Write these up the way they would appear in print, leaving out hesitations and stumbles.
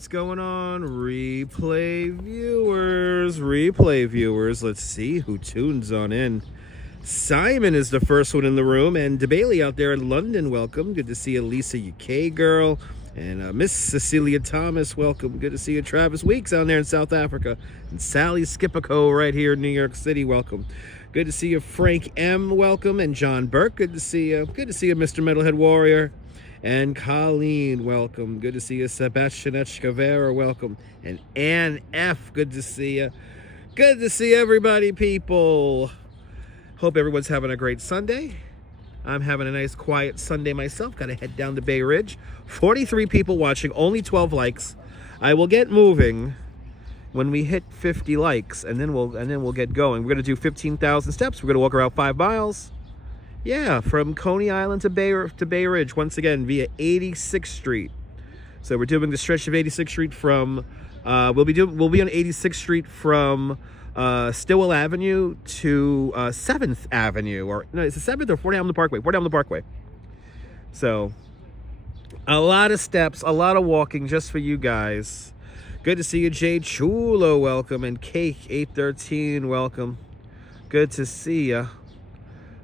what's going on? Replay viewers. Let's see who tunes on in. Simon is the first one in the room, and DeBailey out there in London, welcome. Good to see you, Lisa UK girl. And Miss Cecilia Thomas, welcome. Good to see you, Travis Weeks out there in South Africa. And Sally Skipico right here in New York City, welcome. Good to see you, Frank M, welcome. And John Burke, good to see you. Good to see you, Mr. Metalhead Warrior. And Colleen, welcome. Good to see you, Sebastian Echkavera, welcome. And Ann F, good to see you. Good to see everybody, people. Hope everyone's having a great Sunday. I'm having a nice quiet Sunday myself. Got to head down to Bay Ridge. 43 people watching, only 12 likes. I will get moving when we hit 50 likes, and then we'll get going. We're gonna do 15,000 steps. We're gonna walk around 5 miles. Yeah, from Coney Island to Bay Ridge once again via 86th Street. So we're doing the stretch of 86th Street from we'll be on 86th Street from Stillwell Avenue to 7th Avenue, or no, it's the 7th or 4th Avenue Parkway. 4th Avenue Parkway. So a lot of steps, a lot of walking just for you guys. Good to see you, Jay Chulo, welcome, and Cake 813, welcome. Good to see ya.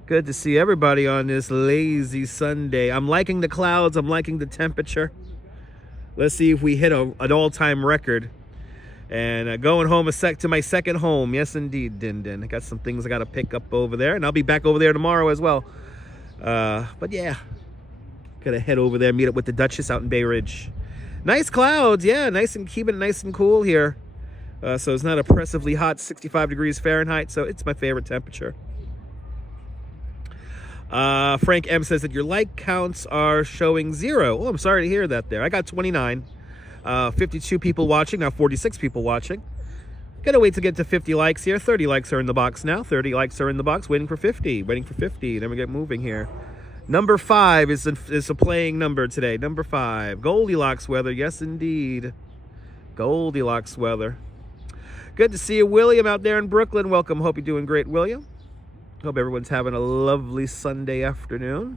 Good to see everybody on this lazy Sunday. I'm liking the clouds. I'm liking the temperature. Let's see if we hit an all-time record. And going home to my second home. Yes, indeed, Din. I got some things I got to pick up over there, and I'll be back over there tomorrow as well. But yeah, gotta head over there, meet up with the Duchess out in Bay Ridge. Nice clouds, yeah, keeping it nice and cool here. So it's not oppressively hot, 65 degrees Fahrenheit, so it's my favorite temperature. Frank M says that your like counts are showing 0. Oh, I'm sorry to hear that there. I got 29. 52 people watching, now 46 people watching. Gotta wait to get to 50 likes here. 30 likes are in the box now. 30 likes are in the box, waiting for 50. Then we get moving here. Number 5 is a playing number today. Number 5, Goldilocks weather. Yes, indeed. Goldilocks weather. Good to see you, William, out there in Brooklyn. Welcome. Hope you're doing great, William. Hope everyone's having a lovely Sunday afternoon.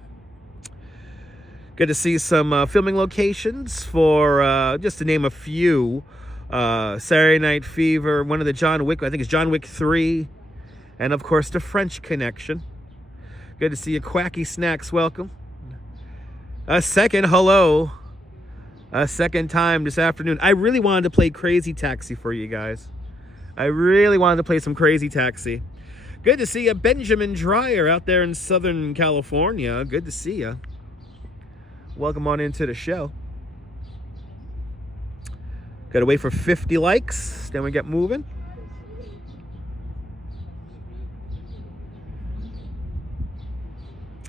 Good to see some filming locations for, just to name a few, Saturday Night Fever, one of the John Wick, I think it's John Wick 3, and of course the French Connection. Good to see you, Quacky Snacks, welcome. A second hello. A second time this afternoon. I really wanted to play Crazy Taxi for you guys. I really wanted to play some Crazy Taxi. Good to see you, Benjamin Dreyer, out there in Southern California. Good to see you. Welcome on into the show. Gotta wait for 50 likes, then we get moving.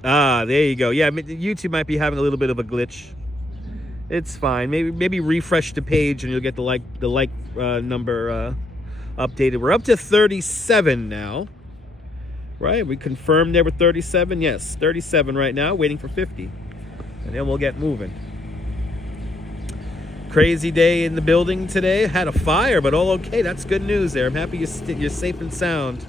Ah, there you go. Yeah, YouTube might be having a little bit of a glitch. It's fine. Maybe refresh the page and you'll get the like number updated. We're up to 37 now. Right? We confirmed there were 37. Yes, 37 right now, waiting for 50. And then we'll get moving. Crazy day in the building today. Had a fire, but all okay. That's good news there. I'm happy you're safe and sound.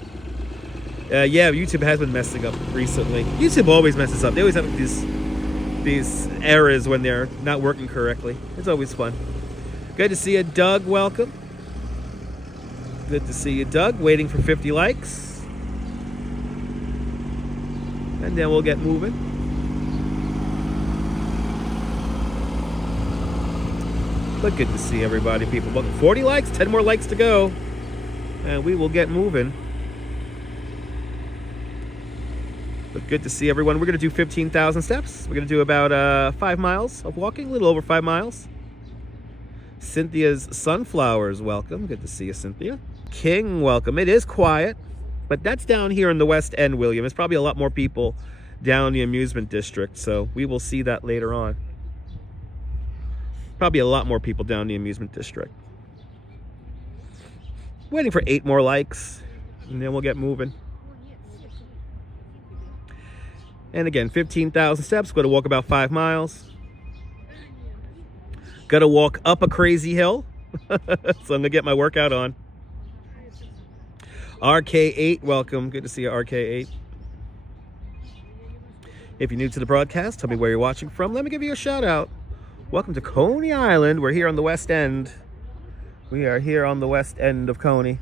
Yeah, YouTube has been messing up recently. YouTube always messes up. They always have these errors when they're not working correctly. It's always fun. Good to see you, Doug. Welcome. Good to see you, Doug. Waiting for 50 likes. And then we'll get moving. But good to see everybody, people. 40 likes, 10 more likes to go. And we will get moving. But good to see everyone. We're going to do 15,000 steps. We're going to do about 5 miles of walking, a little over 5 miles. Cynthia's Sunflowers, welcome. Good to see you, Cynthia. King, welcome. It is quiet, but that's down here in the West End, William. There's probably a lot more people down the amusement district, so we will see that later on. Probably a lot more people down the amusement district. Waiting for 8 more likes, and then we'll get moving. And again, 15,000 steps. Got to walk about 5 miles. Got to walk up a crazy hill. So I'm going to get my workout on. RK8, welcome. Good to see you, RK8. If you're new to the broadcast, tell me where you're watching from. Let me give you a shout out. Welcome to Coney Island. We're here on the west end. We are here on the west end of Coney.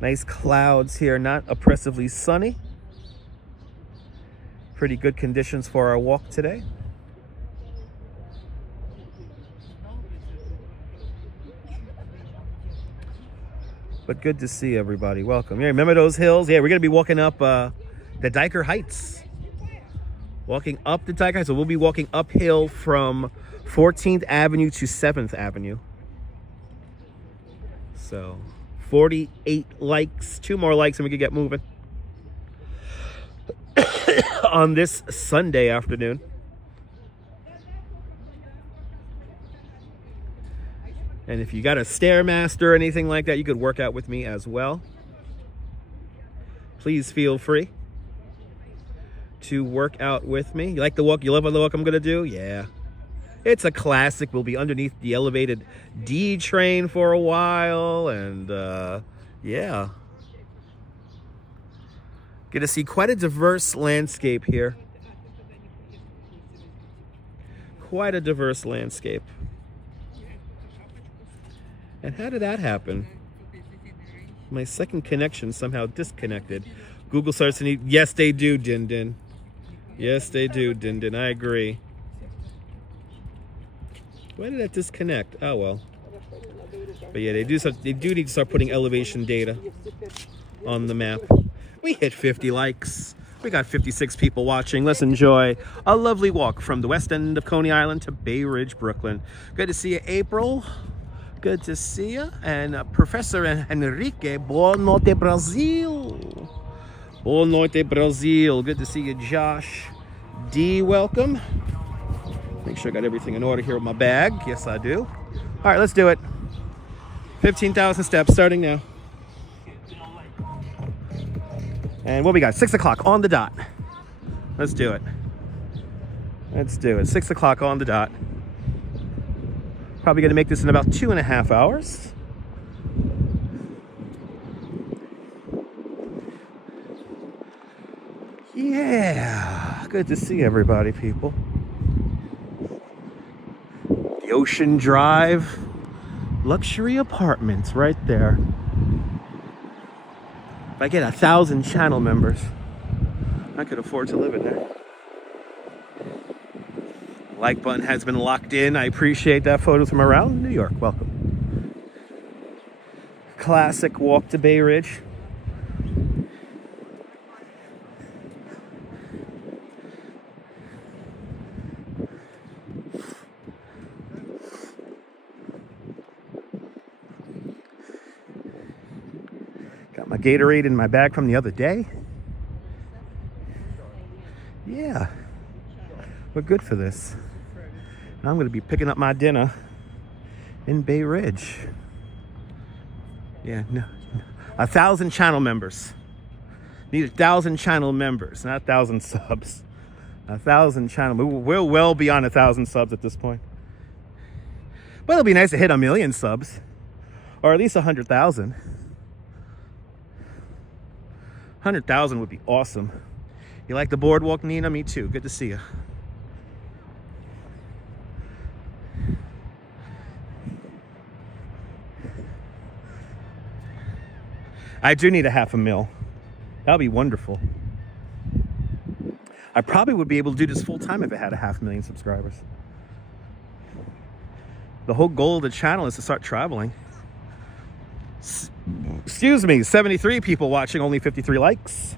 Nice clouds here, not oppressively sunny. Pretty good conditions for our walk today. But good to see everybody. Welcome. Yeah, remember those hills? Yeah, we're going to be walking up the Dyker Heights. Walking up the Dyker Heights. So we'll be walking uphill from 14th Avenue to 7th Avenue. So 48 likes. 2 more likes and we can get moving. On this Sunday afternoon. And if you got a Stairmaster or anything like that, you could work out with me as well. Please feel free to work out with me. You like the walk? You love the walk I'm gonna do? Yeah. It's a classic. We'll be underneath the elevated D train for a while. And yeah. Get to see quite a diverse landscape here. Quite a diverse landscape. And how did that happen? My second connection somehow disconnected. Google starts to need... Yes, they do, Din Din. Yes, they do, Din Din. I agree. Why did that disconnect? Oh, well. But yeah, they do need to start putting elevation data on the map. We hit 50 likes. We got 56 people watching. Let's enjoy a lovely walk from the west end of Coney Island to Bay Ridge, Brooklyn. Good to see you, April. Good to see you. And Professor Enrique, boa noite, Brazil. Boa noite, Brazil. Good to see you, Josh D. Welcome. Make sure I got everything in order here with my bag. Yes, I do. All right, let's do it. 15,000 steps starting now. And what we got? 6 o'clock on the dot. Let's do it. Let's do it. 6 o'clock on the dot. Probably going to make this in about 2.5 hours. Yeah. Good to see everybody, people. The Ocean Drive luxury apartments right there. If I get 1,000 channel members, I could afford to live in there. Like button has been locked in. I appreciate that. Photos from around New York. Welcome. Classic walk to Bay Ridge. Got my Gatorade in my bag from the other day. Yeah. We're good for this. And I'm going to be picking up my dinner in Bay Ridge. Yeah, no. 1,000 channel members. Need 1,000 channel members, not 1,000 subs. 1,000 channel. We're well beyond 1,000 subs at this point. But it'll be nice to hit 1 million subs, or at least 100,000. 100,000 would be awesome. You like the boardwalk, Nina? Me too. Good to see you. I do need a 500,000. That'll be wonderful. I probably would be able to do this full time if I had 500,000 subscribers. The whole goal of the channel is to start traveling. Excuse me, 73 people watching, only 53 likes.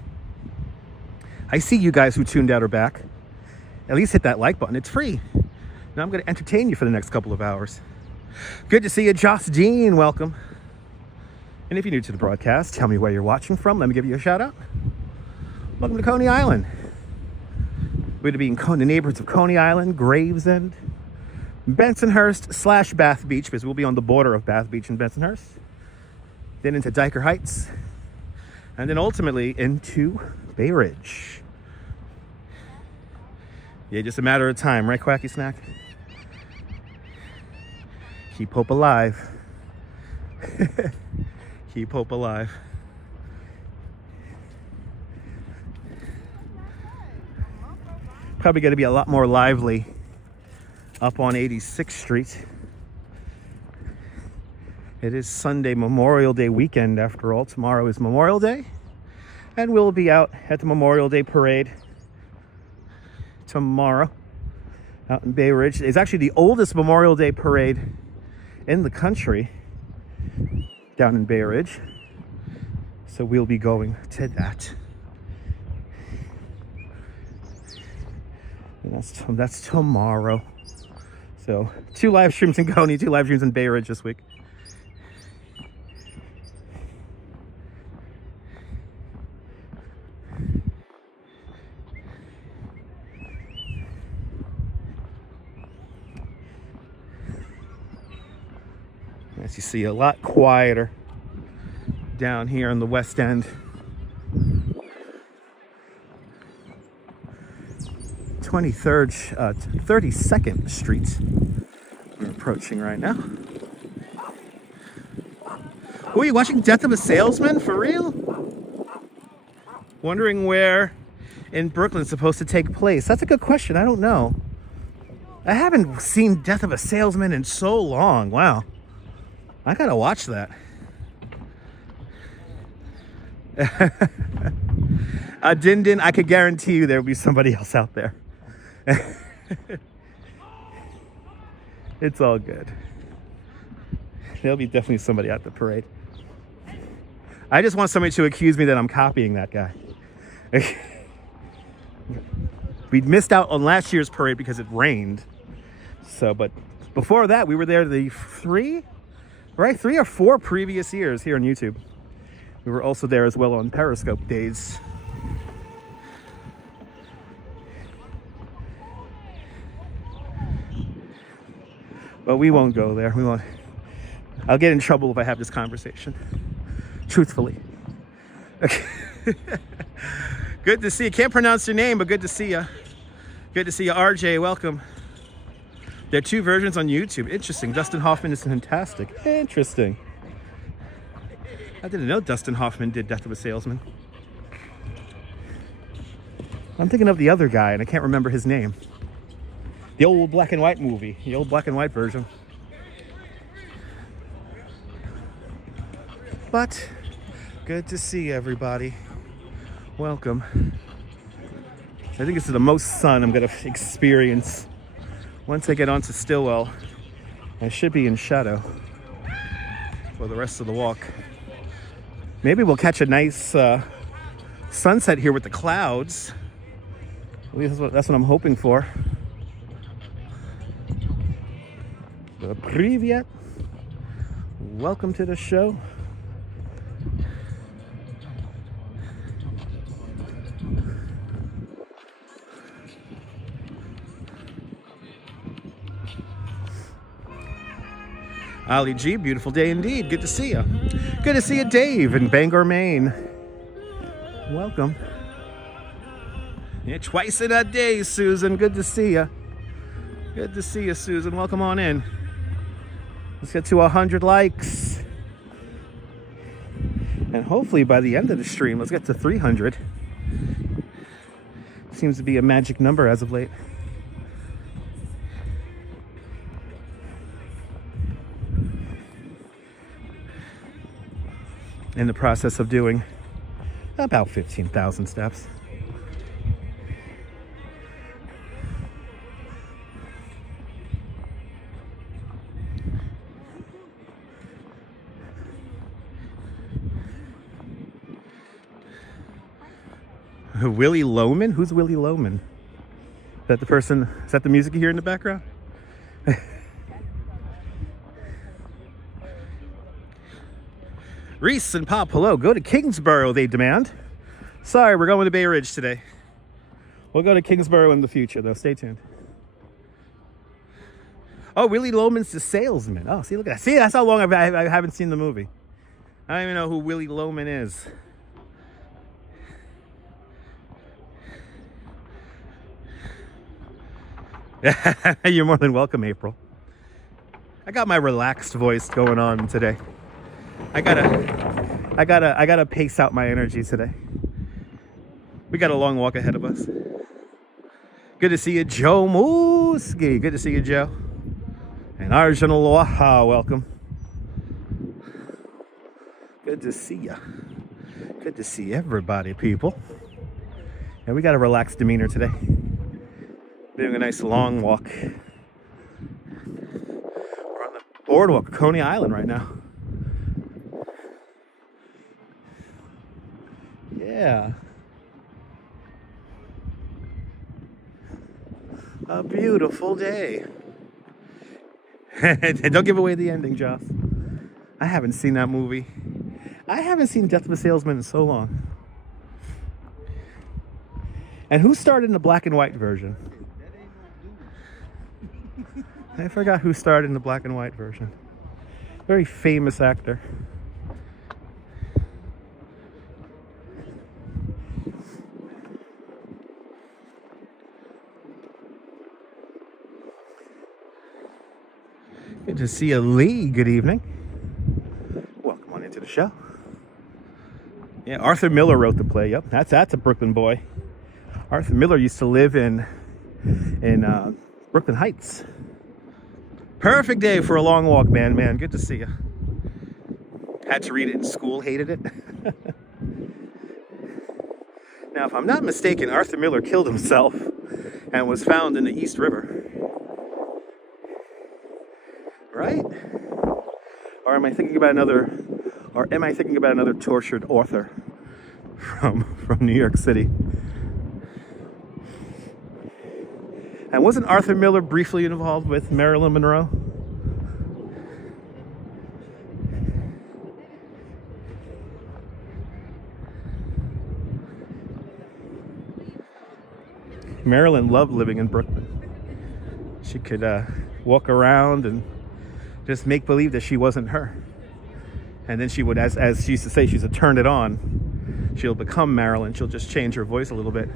I see you guys who tuned out are back. At least hit that like button. It's free. Now I'm going to entertain you for the next couple of hours. Good to see you, Joss Dean. Welcome. And if you're new to the broadcast, tell me where you're watching from. Let me give you a shout out. Welcome to Coney Island. We're going to be in the neighborhoods of Coney Island, Gravesend, Bensonhurst / Bath Beach, because we'll be on the border of Bath Beach and Bensonhurst. Then into Dyker Heights. And then ultimately into Bay Ridge. Yeah, just a matter of time, right, Quacky Snack? Keep hope alive. Keep hope alive. Probably going to be a lot more lively up on 86th Street. It is Sunday, Memorial Day weekend after all. Tomorrow is Memorial Day. And we'll be out at the Memorial Day Parade tomorrow out in Bay Ridge. It's actually the oldest Memorial Day Parade in the country down in Bay Ridge. So we'll be going to that. And that's tomorrow. So 2 live streams in Coney, 2 live streams in Bay Ridge this week. As you see, a lot quieter down here in the West End. 32nd Street we're approaching right now. Who are you watching? Death of a Salesman? For real? Wondering where in Brooklyn it's supposed to take place. That's a good question. I don't know. I haven't seen Death of a Salesman in so long. Wow. I gotta watch that. Din Din, I could guarantee you there will be somebody else out there. It's all good. There'll be definitely somebody at the parade. I just want somebody to accuse me that I'm copying that guy. We missed out on last year's parade because it rained. So, but before that, we were there the 3 or 4 previous years here on YouTube. We were also there as well on Periscope days. But we won't go there. We won't. I'll get in trouble if I have this conversation. Truthfully. Okay. Good to see you. Can't pronounce your name, but good to see you. Good to see you, RJ. Welcome. There are 2 versions on YouTube. Interesting. Dustin Hoffman is fantastic. Interesting. I didn't know Dustin Hoffman did Death of a Salesman. I'm thinking of the other guy, and I can't remember his name. The old black and white movie. The old black and white version. But, good to see everybody. Welcome. I think this is the most sun I'm going to experience. Once I get onto Stillwell, I should be in shadow for the rest of the walk. Maybe we'll catch a nice sunset here with the clouds. At least that's what I'm hoping for. Привет. Welcome to the show. Ali G, beautiful day indeed. Good to see you. Good to see you, Dave, in Bangor, Maine. Welcome. Yeah, twice in a day, Susan. Good to see you. Good to see you, Susan. Welcome on in. Let's get to 100 likes. And hopefully by the end of the stream, let's get to 300. Seems to be a magic number as of late. In the process of doing about 15,000 steps. Willie Loman? Who's Willie Loman? Is that the person? Is that the music you hear in the background? Reese and Pop, hello. Go to Kingsborough, they demand. Sorry, we're going to Bay Ridge today. We'll go to Kingsborough in the future, though. Stay tuned. Oh, Willie Loman's the salesman. Oh, see, look at that. See, that's how long I haven't seen the movie. I don't even know who Willie Loman is. You're more than welcome, April. I got my relaxed voice going on today. I gotta pace out my energy today. We got a long walk ahead of us. Good to see you, Joe Mooski. Good to see you, Joe. And Arjun Aloha, welcome. Good to see ya. Good to see everybody, people. And we got a relaxed demeanor today. Doing a nice long walk. We're on the boardwalk, Coney Island right now. Yeah. A beautiful day. Don't give away the ending, Joss. I haven't seen that movie. I haven't seen Death of a Salesman in so long. And who starred in the black and white version? I forgot who starred in the black and white version. Very famous actor. Good to see you, Lee. Good evening. Welcome on into the show. Yeah, Arthur Miller wrote the play. Yep, that's a Brooklyn boy. Arthur Miller used to live in Brooklyn Heights. Perfect day for a long walk, man. Good to see you. Had to read it in school. Hated it. Now, if I'm not mistaken, Arthur Miller killed himself and was found in the East River. Right? Or am I thinking about another tortured author from New York City? And wasn't Arthur Miller briefly involved with Marilyn Monroe? Marilyn loved living in Brooklyn. She could walk around and just make believe that she wasn't her. And then she would, as she used to say, she's a turn it on. She'll become Marilyn. She'll just change her voice a little bit.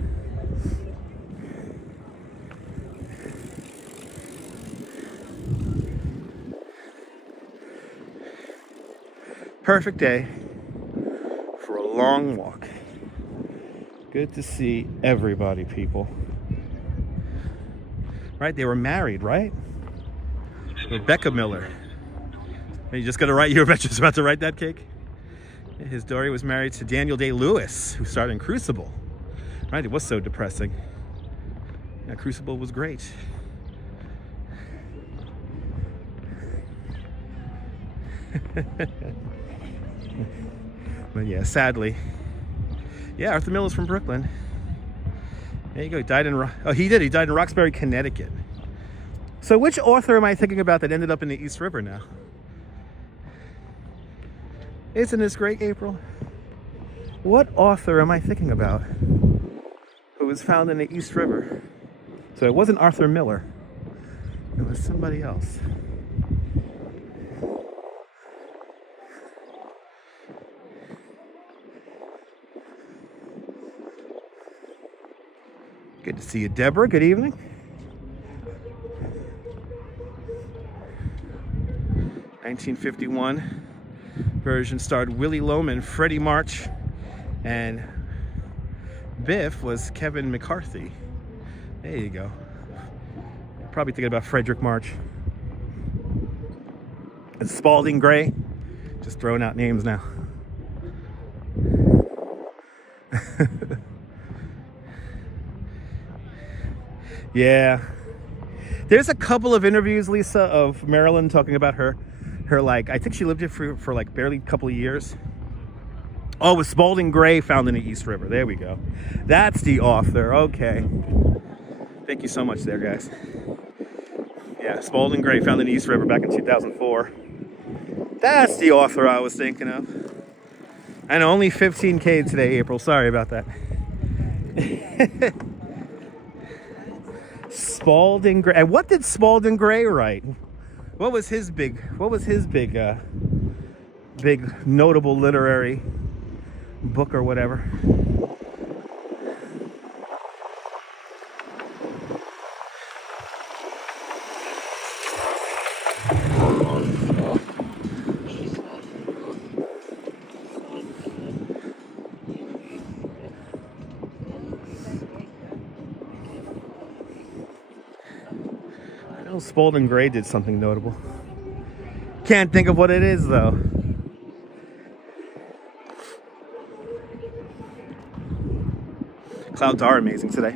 Perfect day for a long walk. Good to see everybody, people. Right? They were married, right? Rebecca Miller. You just got to write. You're just about to write that cake. His daughter was married to Daniel Day-Lewis, who starred in Crucible. Right? It was so depressing. Yeah, Crucible was great. But yeah, sadly. Yeah, Arthur Miller's from Brooklyn. There you go. He died in Roxbury, Connecticut. So which author am I thinking about that ended up in the East River now? Isn't this great, April? What author am I thinking about who was found in the East River? So it wasn't Arthur Miller. It was somebody else. Good to see you, Deborah. Good evening. 1951 version starred Willie Loman, Freddie March, and Biff was Kevin McCarthy. There you go. Probably thinking about Frederick March. And Spalding Gray. Just throwing out names now. Yeah. There's a couple of interviews, Lisa, of Marilyn talking about her like, I think she lived here for like barely a couple of years. Oh, it was Spalding Gray, found in the East River. There we go. That's the author. Okay. Thank you so much there, guys. Yeah, Spalding Gray, found in the East River back in 2004. That's the author I was thinking of. I know, only 15K today, April. Sorry about that. Spalding Gray. And what did Spalding Gray write? What was his big notable literary book or whatever? Well, Spalding Gray did something notable. Can't think of what it is, though. Clouds are amazing today.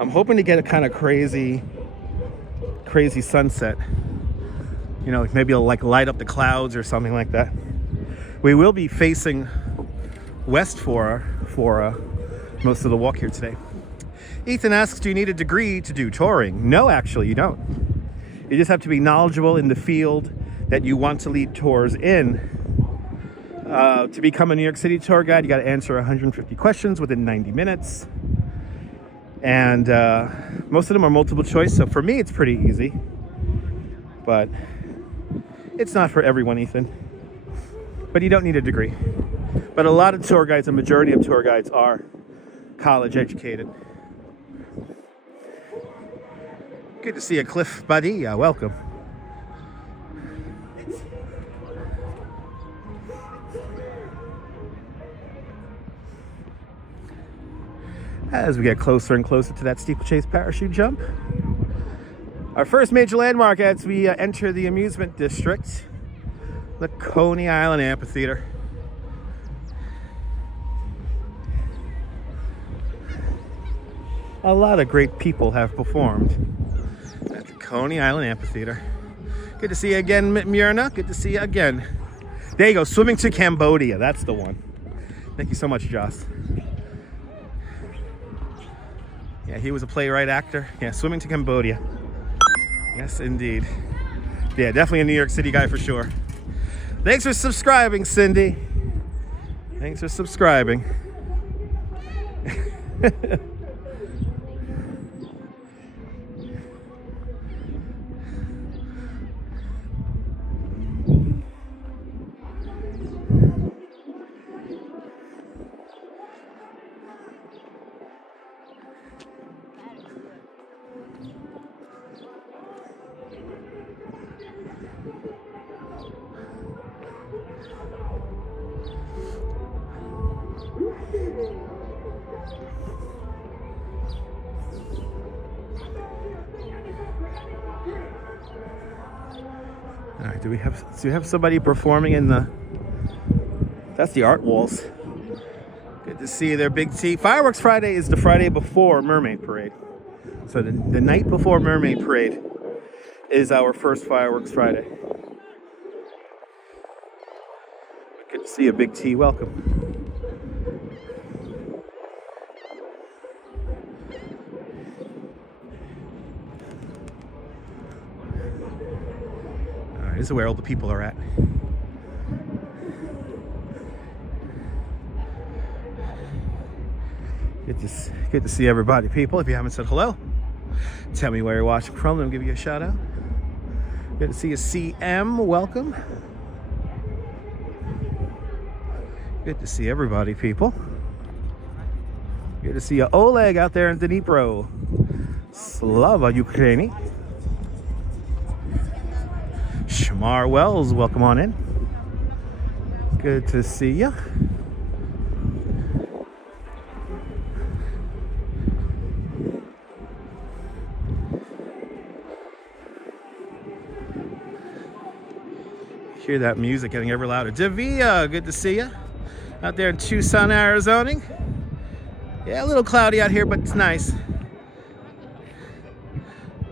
I'm hoping to get a kind of crazy sunset. You know, maybe it'll like light up the clouds or something like that. We will be facing west for most of the walk here today. Ethan asks, do you need a degree to do touring? No, actually, you don't. You just have to be knowledgeable in the field that you want to lead tours in. To become a New York City tour guide, you got to answer 150 questions within 90 minutes. And most of them are multiple choice, so for me, it's pretty easy. But it's not for everyone, Ethan. But you don't need a degree. But a lot of tour guides, a majority of tour guides are college educated. Good to see you, Cliff Buddy. Welcome. As we get closer and closer to that steeplechase parachute jump. Our first major landmark as we enter the amusement district, the Coney Island Amphitheater. A lot of great people have performed at the Coney Island Amphitheater. Good to see you again, Myrna. Good to see you again. There you go, Swimming to Cambodia. That's the one. Thank you so much, Joss. Yeah, he was a playwright actor. Yeah, Swimming to Cambodia. Yes, indeed. Yeah, definitely a New York City guy for sure. Thanks for subscribing, Cindy. Thanks for subscribing. All right, do we have somebody performing in the? That's the art walls. Good to see you there, Big T. Fireworks Friday is the Friday before Mermaid Parade. So the night before Mermaid Parade is our first Fireworks Friday. Good to see you, Big T. Welcome. This is where all the people are at. Good to see everybody, people. If you haven't said hello, tell me where you're watching from, and I'll give you a shout out. Good to see you, CM. Welcome. Good to see everybody, people. Good to see you, Oleg, out there in Dnipro. Slava Ukraini. Shamar Wells, welcome on in. Good to see you. Hear that music getting ever louder. Davia, good to see you. Out there in Tucson, Arizona. Yeah, a little cloudy out here, but it's nice.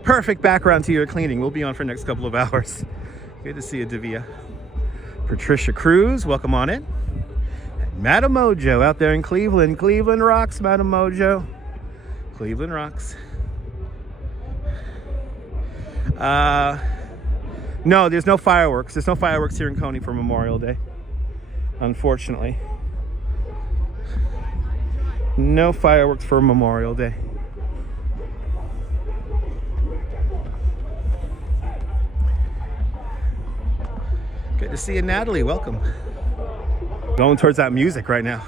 Perfect background to your cleaning. We'll be on for the next couple of hours. Good to see you, Davia. Patricia Cruz, welcome on in. And Madam Mojo out there in Cleveland. Cleveland rocks, Madam Mojo. Cleveland rocks. No, there's no fireworks. There's no fireworks here in Coney for Memorial Day, unfortunately. No fireworks for Memorial Day. Good to see you, Natalie. Welcome. Going towards that music right now.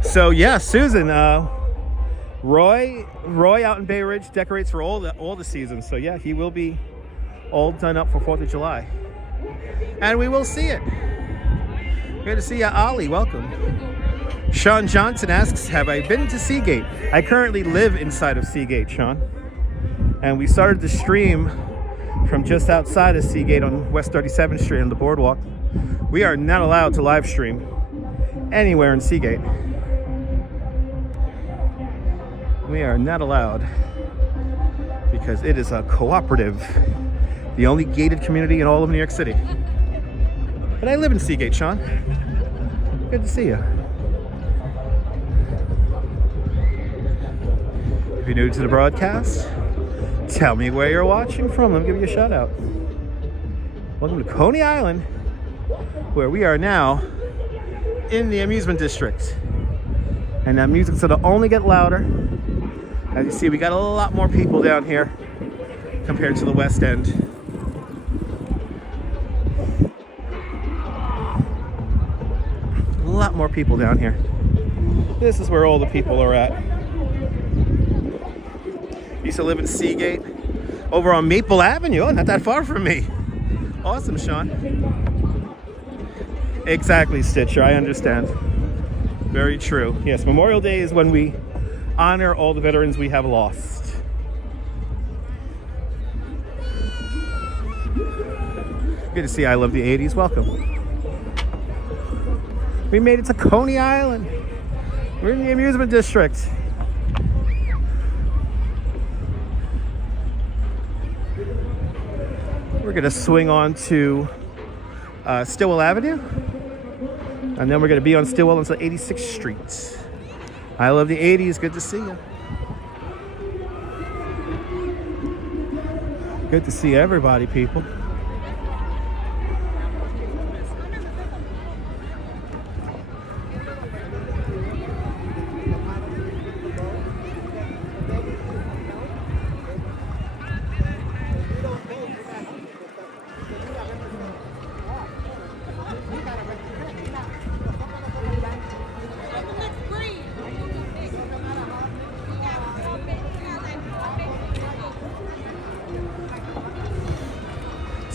So yeah, Susan, Roy out in Bay Ridge decorates for all the seasons. So yeah, he will be all done up for 4th of July, and we will see it. Good to see you, Ollie. Welcome. Sean Johnson asks, have I been to Seagate? I currently live inside of Seagate, Sean. And we started the stream from just outside of Seagate on West 37th Street on the boardwalk. We are not allowed to live stream anywhere in Seagate. We are not allowed because it is a cooperative, the only gated community in all of New York City. But I live in Seagate, Sean. Good to see you. If you're new to the broadcast, tell me where you're watching from. Let me give you a shout out. Welcome to Coney Island, where we are now in the amusement district. And that music's gonna only get louder. As you see, we got a lot more people down here compared to the West End. A lot more people down here. This is where all the people are at. Used to live in Seagate, over on Maple Avenue. Oh, not that far from me. Awesome, Sean. Exactly, Stitcher, I understand. Very true. Yes, Memorial Day is when we honor all the veterans we have lost. Good to see I Love the 80s. Welcome. We made it to Coney Island. We're in the amusement district. We're gonna swing on to Stillwell Avenue, and then we're gonna be on Stillwell until 86th Street. I love the 80s. Good to see you. Good to see everybody, people.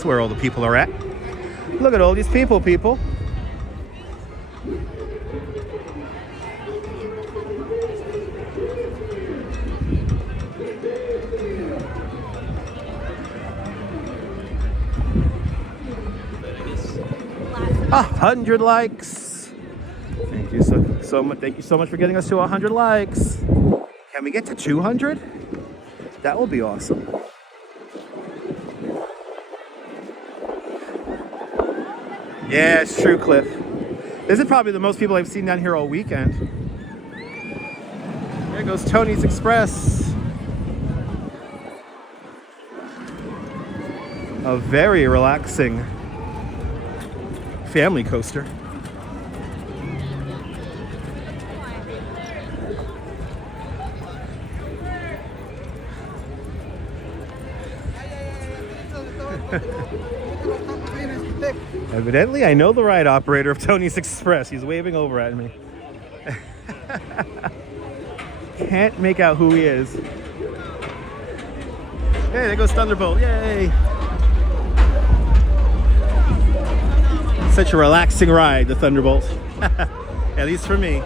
That's where all the people are at. Look at all these people. 100 likes. Thank you so much. Thank you so much for getting us to 100 likes. Can we get to 200? That will be awesome. Yeah, it's true, Cliff. This is probably the most people I've seen down here all weekend. There goes Tony's Express. A very relaxing family coaster. Evidently, I know the ride operator of Tony's Express. He's waving over at me. Can't make out who he is. Hey, there goes Thunderbolt. Yay! Such a relaxing ride, the Thunderbolt. At least for me.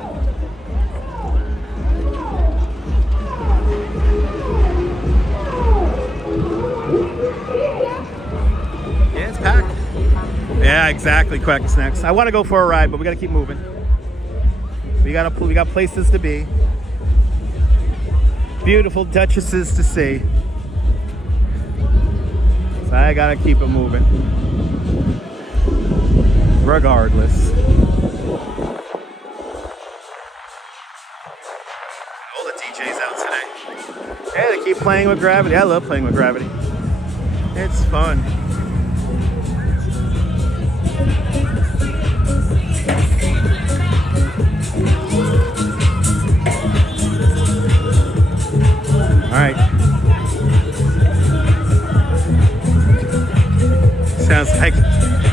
Yeah, it's packed. Yeah, exactly, Quack Snacks. I want to go for a ride, but we got to keep moving. We got places to be. Beautiful duchesses to see. So I got to keep it moving. Regardless. All the DJs out today. Yeah, they keep playing with gravity. I love playing with gravity. It's fun. All right.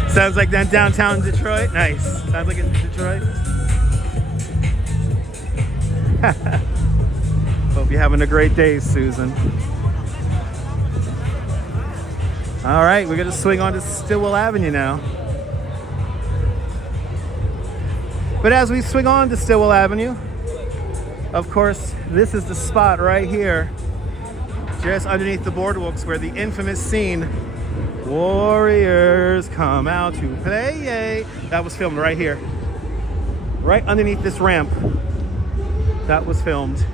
Sounds like that downtown Detroit. Nice. Sounds like in Detroit. Hope you're having a great day, Susan. All right, we're gonna swing on to Stillwell Avenue now. But as we swing on to Stillwell Avenue, of course, this is the spot right here, just underneath the boardwalks, where the infamous scene, Warriors Come Out to Play, that was filmed right here. Right underneath this ramp. That was filmed.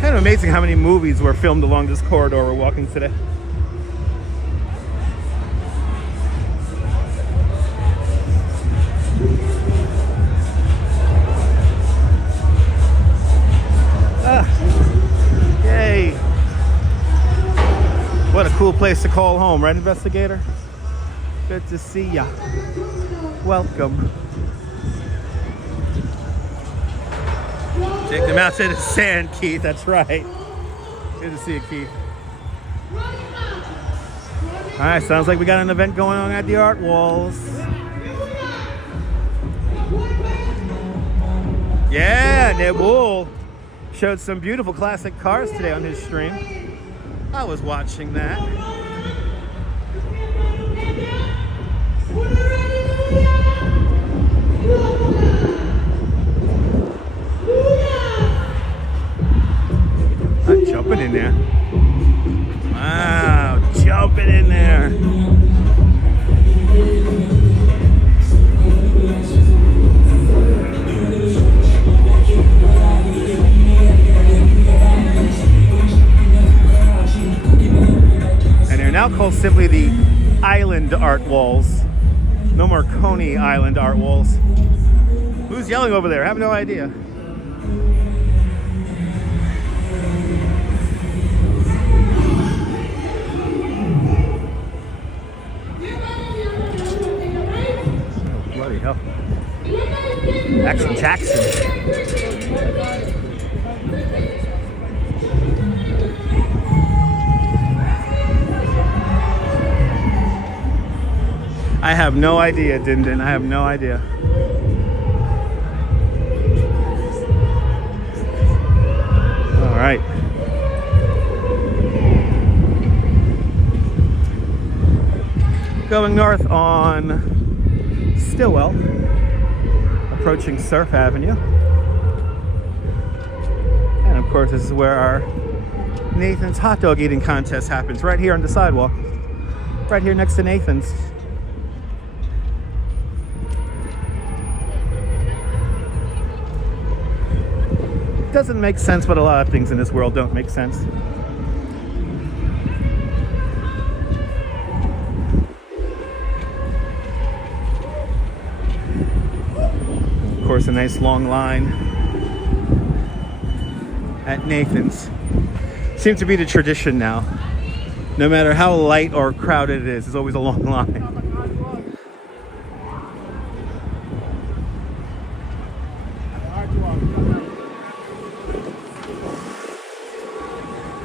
Kind of amazing how many movies were filmed along this corridor we're walking today. Yay. What a cool place to call home, right, investigator? Good to see ya. Welcome. Take them out to the sand, Keith. That's right. Good to see you, Keith. All right, sounds like we got an event going on at the art walls. Yeah, Nebul showed some beautiful classic cars today on his stream. I was watching that. I'm jumping in there. Wow, jumping in there. And they're now called simply the Island art walls. No more Coney Island art walls. Who's yelling over there? I have no idea. Bloody hell. Action Jackson. I have no idea, Din Din. I have no idea. All right. Going north on Stillwell, approaching Surf Avenue. And of course, this is where our Nathan's hot dog eating contest happens, right here on the sidewalk. Right here next to Nathan's. Doesn't make sense, but a lot of things in this world don't make sense. Of course, a nice long line at Nathan's. Seems to be the tradition now. No matter how light or crowded it is, there's always a long line.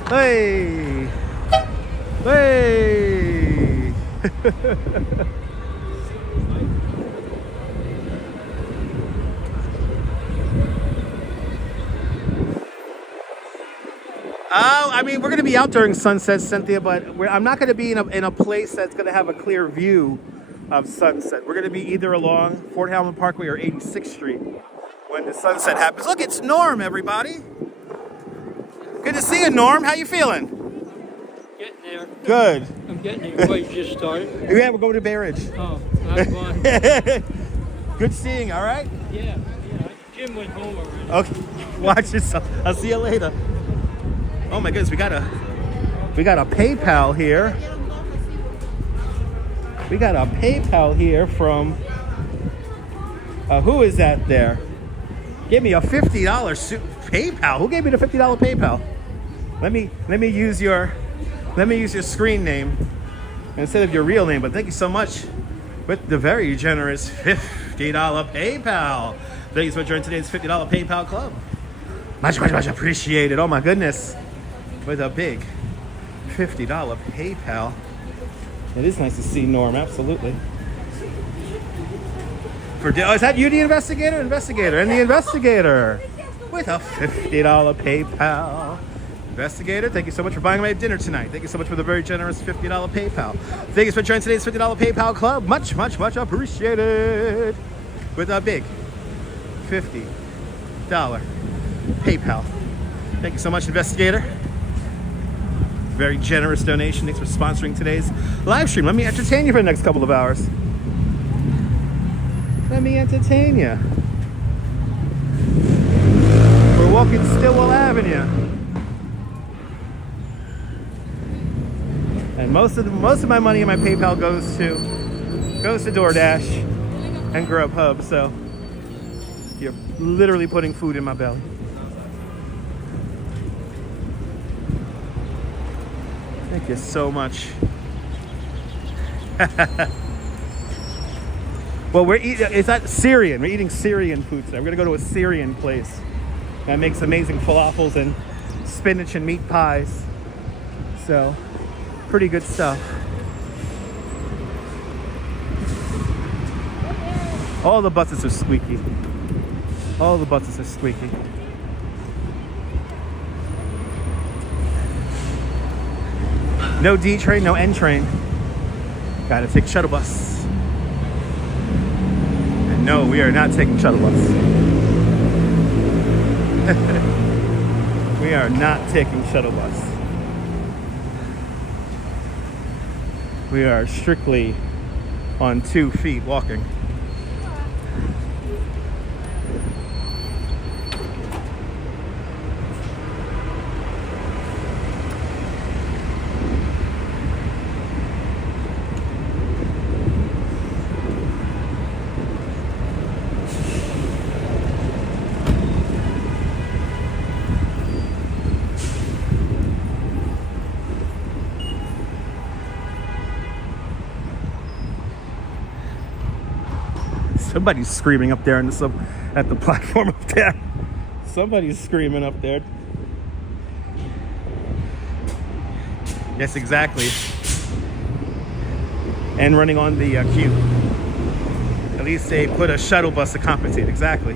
Hey! Hey! I mean, we're going to be out during sunset, Cynthia, but I'm not going to be in a place that's going to have a clear view of sunset. We're going to be either along Fort Hamilton Parkway or 86th Street when the sunset happens. Look, it's Norm, everybody. Good to see you, Norm. How you feeling? Getting there. Good. I'm getting there. What, you just started? Yeah, we're going to Bay Ridge. Oh, that's fun. Good seeing you, all right? Yeah. Jim went home already. Okay, watch yourself. I'll see you later. Oh my goodness, we got a PayPal here. We got a PayPal here from who is that there? Give me a $50 PayPal. Who gave me the $50 PayPal? Let me use your screen name instead of your real name. But thank you so much with the very generous $50 PayPal. Thanks for joining today's $50 PayPal club. Much appreciated. Oh my goodness. With a big $50 PayPal. It is nice to see Norm, absolutely. Is that you, the investigator? Investigator, and the investigator with a $50 PayPal. Investigator, thank you so much for buying my dinner tonight. Thank you so much for the very generous $50 PayPal. Thank you for joining today's $50 PayPal club. Much, much, much appreciated. With a big $50 PayPal. Thank you so much, Investigator. Very generous donation. Thanks for sponsoring today's live stream. Let me entertain you for the next couple of hours. Let me entertain you. We're walking Stillwell Avenue. And most of my money in my PayPal goes to DoorDash and Grubhub, so you're literally putting food in my belly. Thank you so much. Well, it's not Syrian. We're eating Syrian food today. We're gonna go to a Syrian place that makes amazing falafels and spinach and meat pies. So, pretty good stuff. All the buses are squeaky. All the buses are squeaky. No D train, no N train. Gotta take shuttle bus. And no, we are not taking shuttle bus. We are not taking shuttle bus. We are strictly on 2 feet walking. Somebody's screaming up there at the platform up there. Somebody's screaming up there. Yes, exactly. And running on the queue. At least they put a shuttle bus to compensate. Exactly.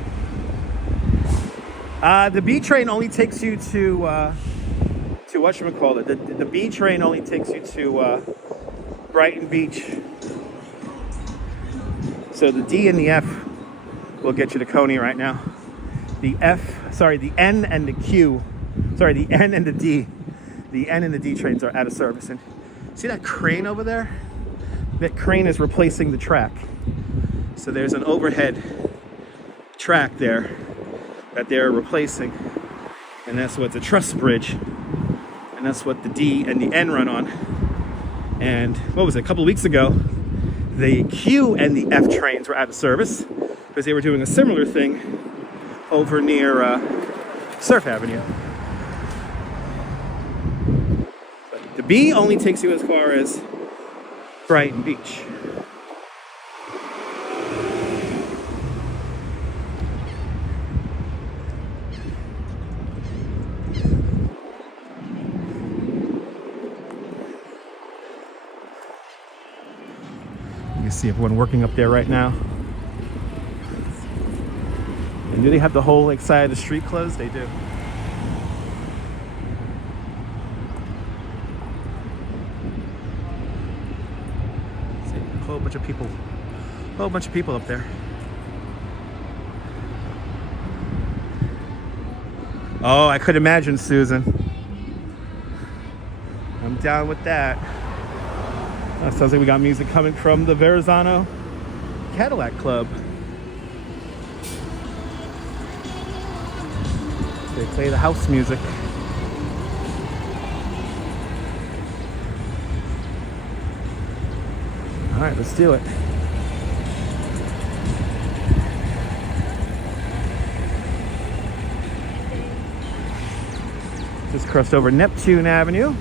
The B train only takes you to whatchamacallit. The B train only takes you to Brighton Beach. So the D and the F will get you to Coney right now. The N and the Q, the N and the D. The N and the D trains are out of service. And see that crane over there? That crane is replacing the track. So there's an overhead track there that they're replacing. And that's what's a truss bridge. And that's what the D and the N run on. And what was it, a couple of weeks ago, the Q and the F trains were out of service because they were doing a similar thing over near Surf Avenue. But the B only takes you as far as Brighton Beach. You see everyone working up there right now. And do they have the whole side of the street closed? They do. See, a whole bunch of people up there. Oh, I could imagine, Susan. I'm down with that. Sounds like we got music coming from the Verizon Cadillac Club. They play the house music. All right, let's do it. Just crossed over Neptune Avenue.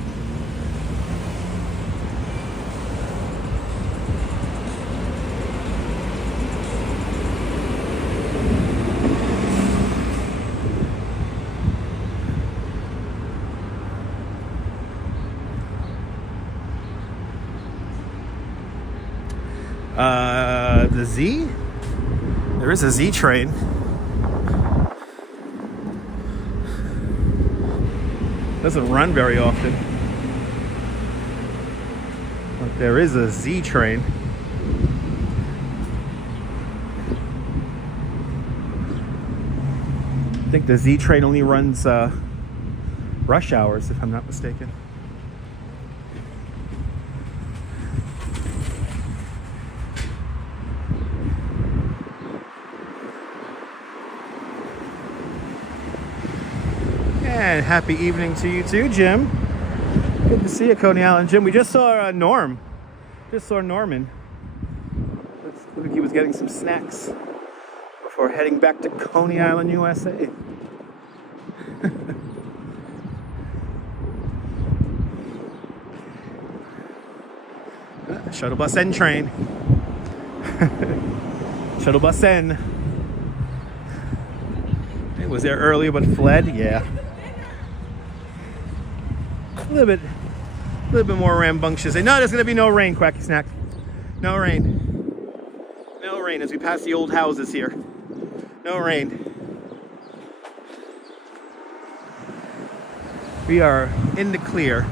The Z? There is a Z train. Doesn't run very often. But there is a Z train. I think the Z train only runs rush hours, if I'm not mistaken. And happy evening to you too, Jim. Good to see you, Coney Island. Jim, we just saw Norm. Just saw Norman. Looks like he was getting some snacks before heading back to Coney Island, USA. Shuttle bus N train. Shuttle bus N. It was there earlier but fled, yeah. A little bit more rambunctious. No, there's gonna be no rain, Quacky Snack. No rain. No rain as we pass the old houses here. No rain. We are in the clear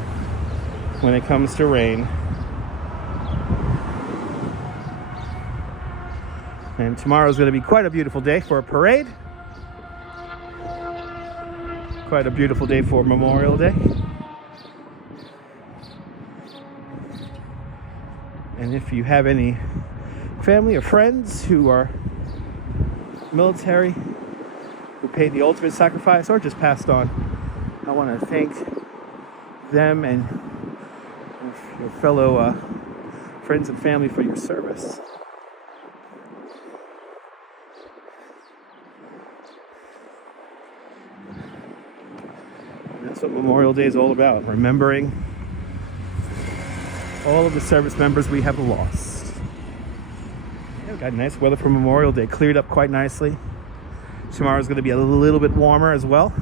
when it comes to rain. And tomorrow's gonna be quite a beautiful day for a parade. Quite a beautiful day for Memorial Day. And if you have any family or friends who are military, who paid the ultimate sacrifice or just passed on, I want to thank them and your fellow friends and family for your service. And that's what Memorial Day is all about, remembering all of the service members we have lost. Yeah, we got nice weather for Memorial Day. Cleared up quite nicely. Tomorrow's going to be a little bit warmer as well.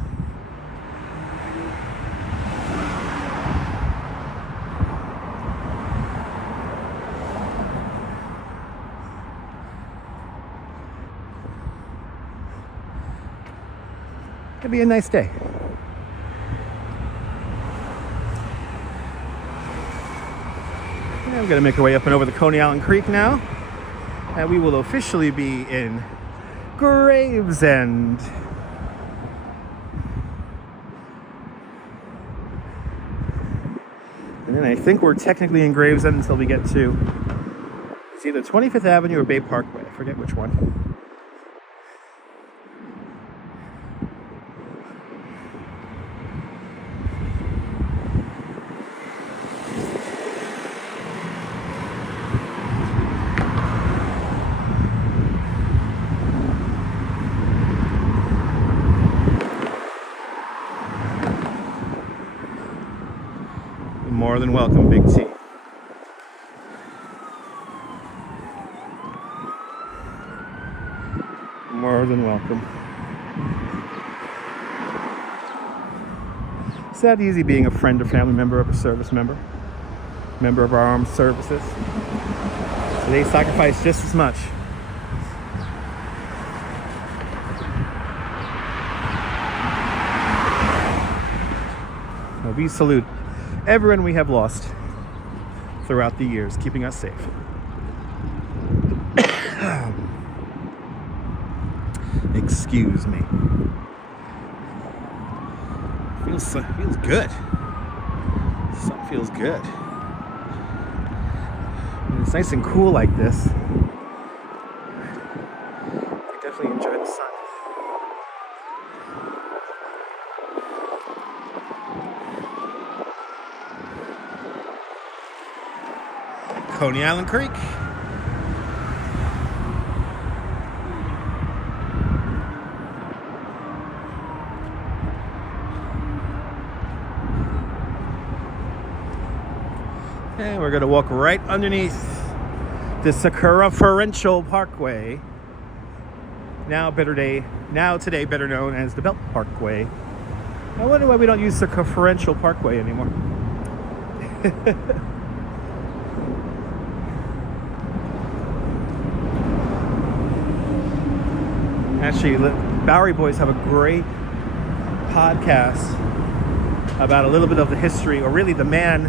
It'll be a nice day. We're going to make our way up and over the Coney Island Creek now, and we will officially be in Gravesend. And then I think we're technically in Gravesend until we get to, it's either 25th Avenue or Bay Parkway. I forget which one. More than welcome, Big T. More than welcome. It's that easy being a friend or family member of a service member, member of our armed services. So they sacrifice just as much. We salute everyone we have lost throughout the years, keeping us safe. Excuse me. Feels good. Sun feels good. When it's nice and cool like this, I definitely enjoy the sun. Coney Island Creek. And we're going to walk right underneath the Circumferential Parkway. Today better known as the Belt Parkway. I wonder why we don't use Circumferential Parkway anymore. Actually, Bowery Boys have a great podcast about a little bit of the history, or really the man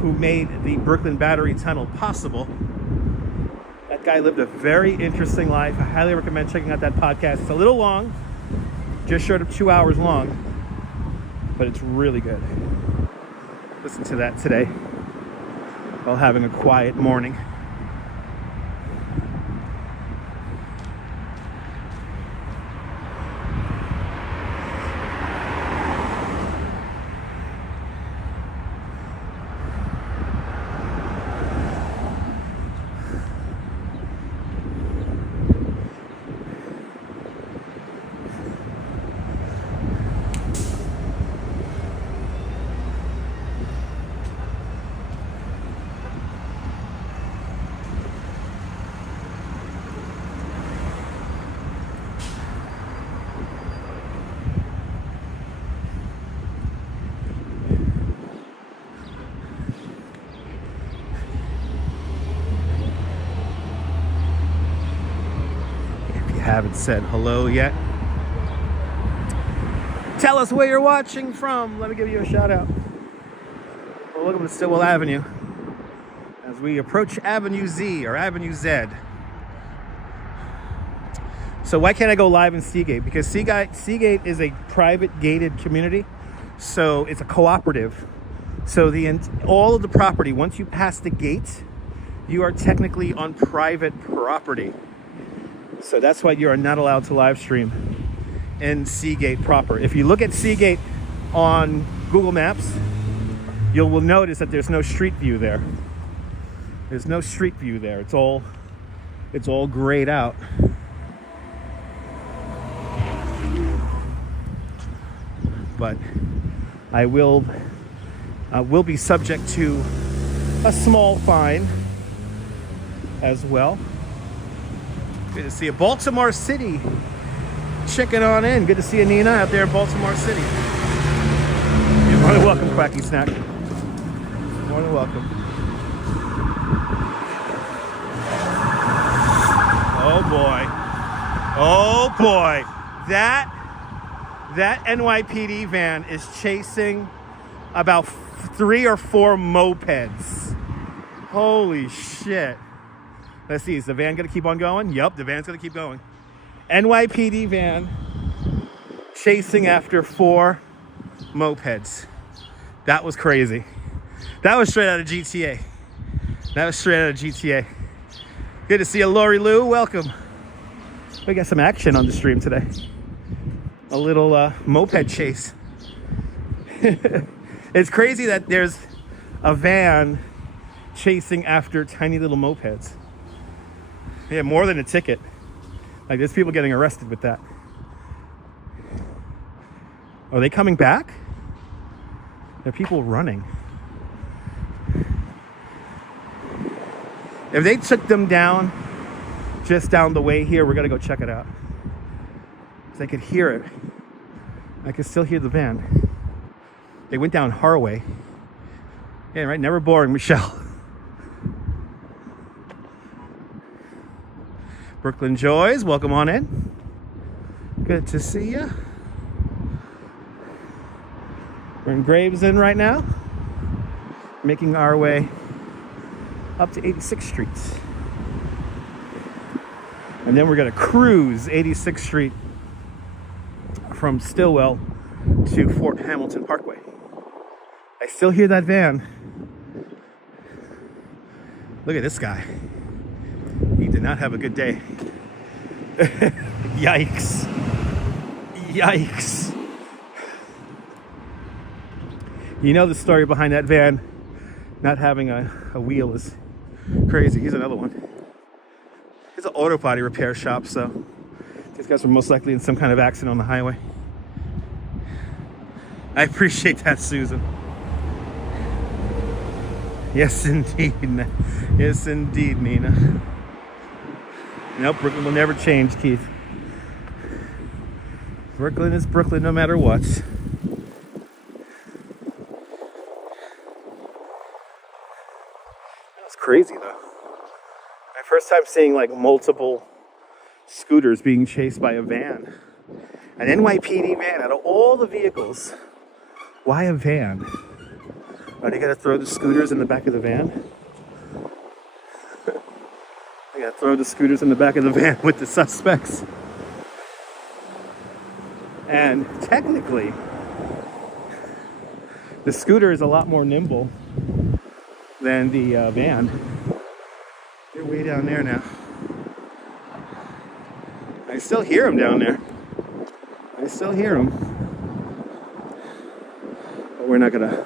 who made the Brooklyn Battery Tunnel possible. That guy lived a very interesting life. I highly recommend checking out that podcast. It's a little long, just short of 2 hours long, but it's really good. Listen to that today while having a quiet morning. Haven't said hello yet, tell us where you're watching from. Let me give you a shout out. Well, welcome to Stillwell Avenue as we approach Avenue Z or Avenue Z. So why can't I go live in Seagate? Because Seagate is a private gated community, so it's a cooperative. So all of the property, once you pass the gate, you are technically on private property. So that's why you are not allowed to live stream in Seagate proper. If you look at Seagate on Google Maps, you will notice that there's no street view there. There's no street view there. It's all grayed out. But I will be subject to a small fine as well. Good to see you. Baltimore City checking on in. Good to see you, Nina, out there in Baltimore City. You're more than welcome, Quacky Snack. More than welcome. Oh boy. Oh boy. That NYPD van is chasing about 3 or 4 mopeds. Holy shit. Let's see, is the van gonna keep on going? Yep, the van's gonna keep going. NYPD van chasing after 4 mopeds. That was crazy. That was straight out of GTA. Good to see you, Lori Lou. Welcome. We got some action on the stream today. A little moped chase. It's crazy that there's a van chasing after tiny little mopeds. Yeah, more than a ticket. Like, there's people getting arrested with that. Are they coming back? There are people running. If they took them down, just down the way here, we're gonna go check it out. Because I could hear it. I could still hear the van. They went down Harway. Yeah, right, never boring, Michelle. Brooklyn Joys, welcome on in. Good to see you. We're in Gravesend right now, making our way up to 86th Street. And then we're gonna cruise 86th Street from Stillwell to Fort Hamilton Parkway. I still hear that van. Look at this guy. He did not have a good day. Yikes. Yikes. You know the story behind that van not having a wheel is crazy. Here's another one. It's an auto body repair shop, so these guys were most likely in some kind of accident on the highway. I appreciate that, Susan. Yes, indeed. Yes, indeed, Nina. Nope, Brooklyn will never change, Keith. Brooklyn is Brooklyn no matter what. That's crazy, though. My first time seeing like multiple scooters being chased by a van. An NYPD van out of all the vehicles Why a van? Are they gonna throw the scooters in the back of the van? They gotta throw the scooters in the back of the van with the suspects. And technically, the scooter is a lot more nimble than the van. They're way down there now. I still hear them down there. I still hear them. But we're not gonna,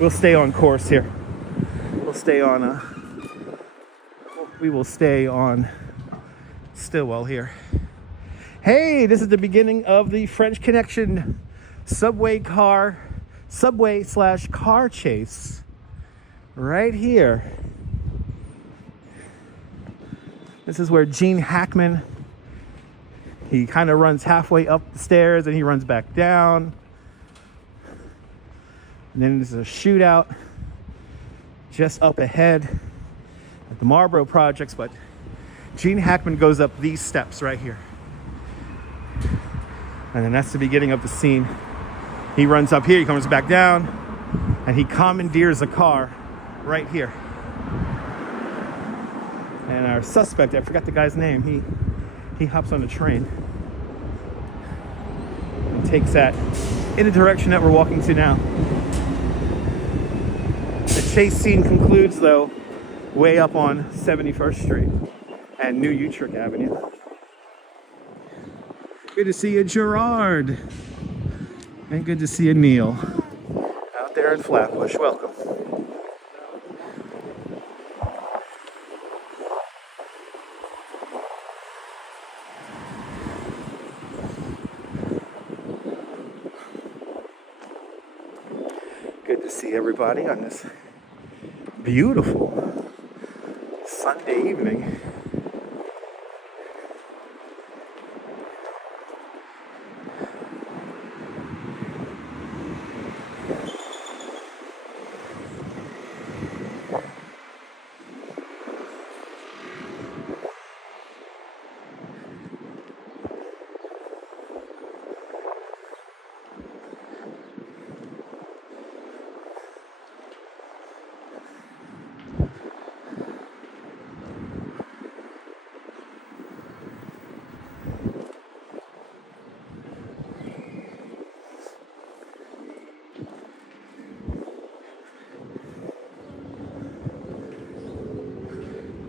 we'll stay on course here. We'll stay on, we will stay on Stillwell here. Hey, this is the beginning of the French Connection subway/car chase right here. This is where Gene Hackman, he kind of runs halfway up the stairs and he runs back down. And then there's a shootout just up ahead at the Marlboro Projects, but Gene Hackman goes up these steps right here. And then that's the beginning of the scene. He runs up here, he comes back down, and he commandeers a car right here. And our suspect, I forgot the guy's name, he hops on the train and takes that in the direction that we're walking to now. The chase scene concludes, though, way up on 71st Street and New Utrecht Avenue. Good to see you, Gerard. And good to see you, Neil. Out there in Flatbush. Welcome. Good to see everybody on this beautiful Sunday evening.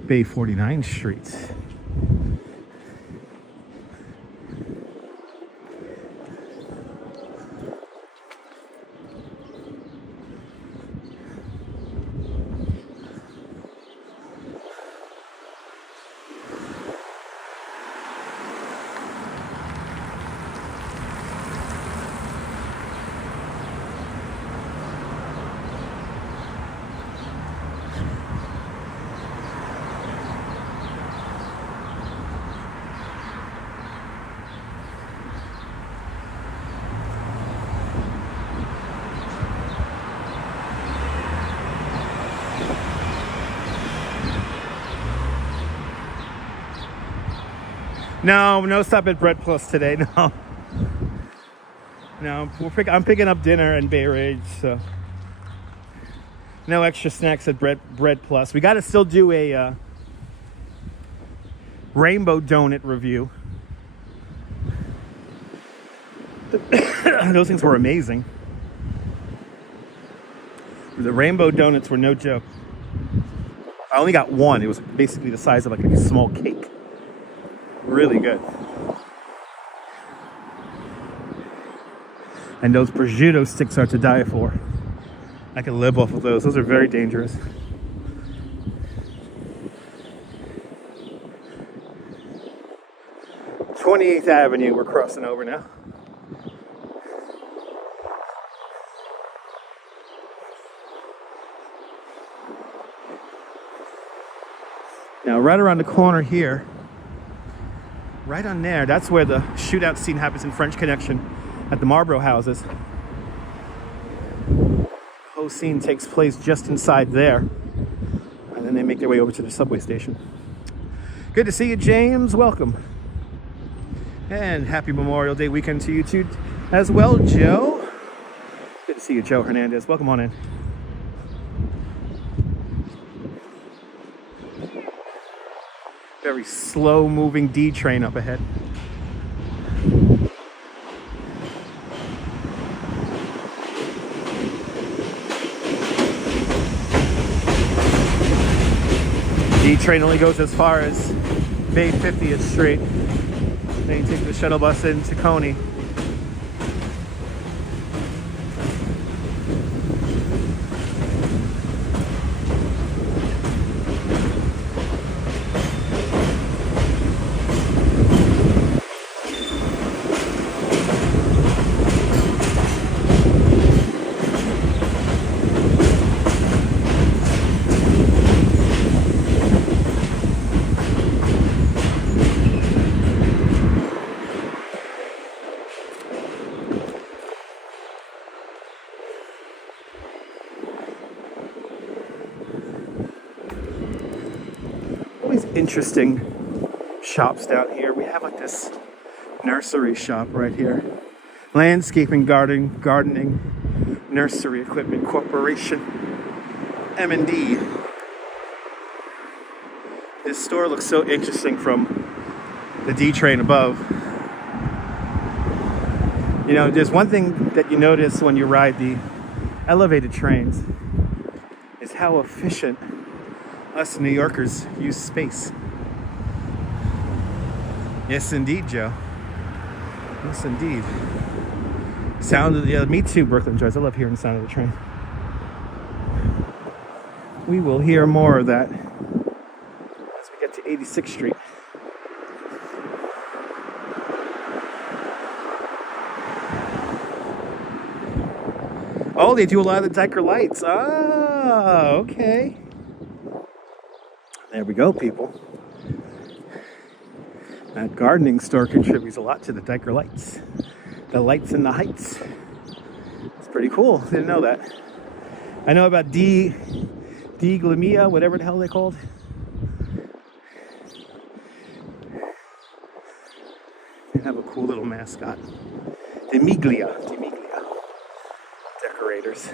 Bay 49th Street. No stop at Bread Plus today. No, I'm picking up dinner in Bay Ridge, so no extra snacks at Bread Plus. We got to still do a rainbow donut review. Those things were amazing. The rainbow donuts were no joke. I only got one. It was basically the size of like a small cake. Really good. And those prosciutto sticks are to die for. I can live off of those. Those are very dangerous. "28th Avenue, we're crossing over now. Now, right around the corner here, right on there, that's where the shootout scene happens in French Connection at the Marlboro houses. The whole scene takes place just inside there. And then they make their way over to the subway station. Good to see you, James. Welcome. And happy Memorial Day weekend to you too as well, Joe. Good to see see you, Joe Hernandez. Welcome on in. Very slow-moving D train up ahead. D train only goes as far as Bay 50th Street. Then you take the shuttle bus into Coney. Interesting shops down here. We have like this nursery shop right here. Landscaping, gardening, nursery equipment corporation, M&D. This store looks so interesting from the D train above. You know, there's one thing that you notice when you ride the elevated trains is how efficient us New Yorkers use space. Yes, indeed, Joe. Yes, indeed. Sound of the, yeah, me too, Brooklyn Joyce. I love hearing the sound of the train. We will hear more of that as we get to 86th Street. Oh, they do a lot of the Dyker lights. Ah, okay. There we go, people. That gardening store contributes a lot to the Dyker lights. The lights in the heights. It's pretty cool. Didn't know that. I know about D Glamia, whatever the hell they're called. They have a cool little mascot. Demiglia. Decorators.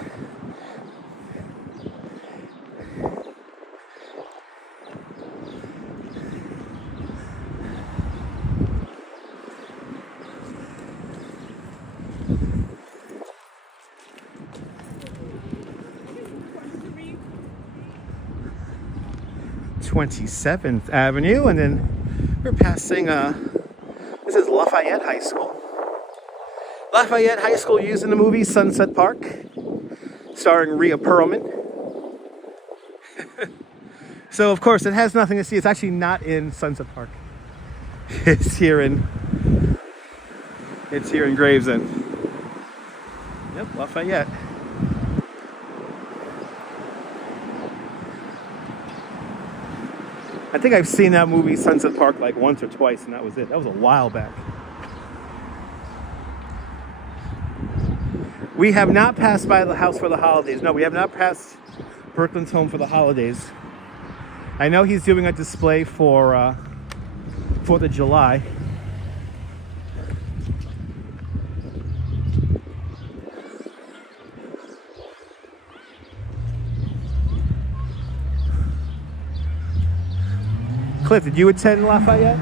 (27th Avenue), and then we're passing this is Lafayette High School. Lafayette High School used in the movie Sunset Park, starring Rhea Perlman. So of course it has nothing to see. It's actually not in Sunset Park. It's here in Gravesend. Yep, Lafayette. I think I've seen that movie Sunset Park like once or twice, and that was it. That was a while back. We have not passed by the house for the holidays. No, we have not passed Brooklyn's home for the holidays. I know he's doing a display for 4th of July. Cliff, did you attend Lafayette?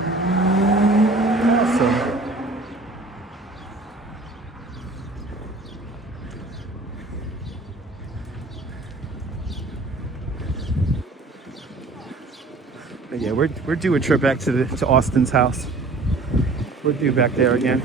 Awesome. But yeah, we're due a trip back to Austin's house. We're due back there again.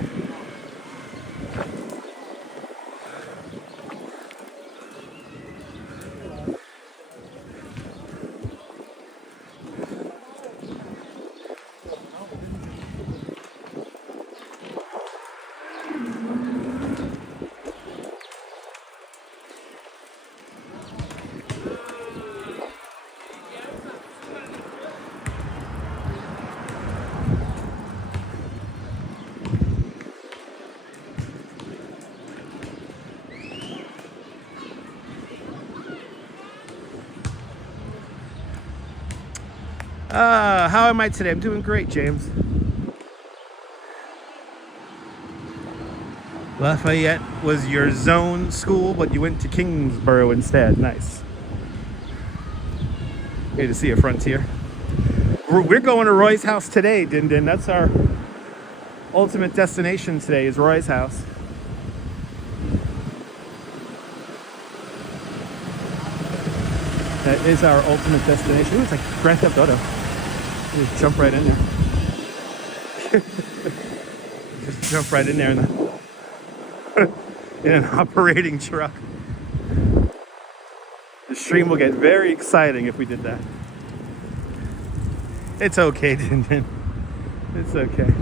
How am I today? I'm doing great, James. Lafayette was your zone school, but you went to Kingsborough instead. Nice. Good to see you, Frontier. We're going to Roy's house today, Din Din. That's our ultimate destination today, is Roy's house. That is our ultimate destination. Ooh, it's like Grand Theft Auto. Just jump right in there. Just jump right in there in an operating truck. The stream will get very exciting if we did that. It's okay, Din Din. It's okay.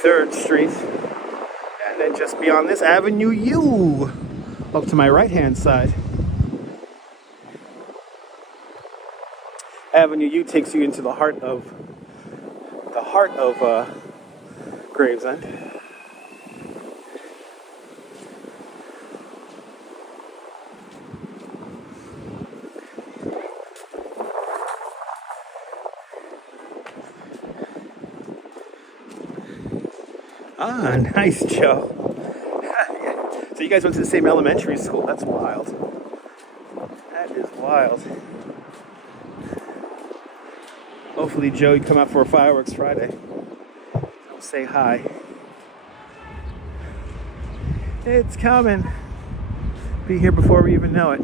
Third Street, and then just beyond this, Avenue U, up to my right-hand side. Avenue U takes you into the heart of Gravesend. Ah, nice, Joe. So you guys went to the same elementary school. That's wild. That is wild. Hopefully, Joe, you come out for a fireworks Friday. Come say hi. It's coming. Be here before we even know it.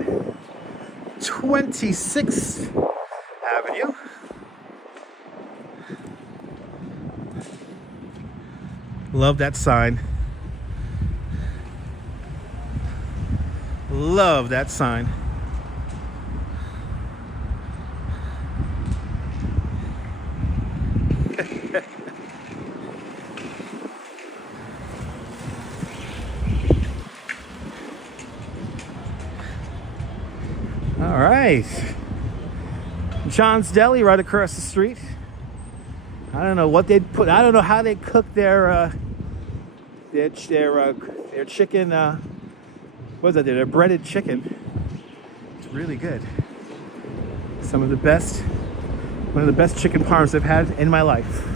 26th Avenue. Love that sign. Love that sign. All right. John's Deli right across the street. I don't know what they'd put. I don't know how they cook their chicken. What is that? Their breaded chicken. It's really good. One of the best chicken parms I've had in my life.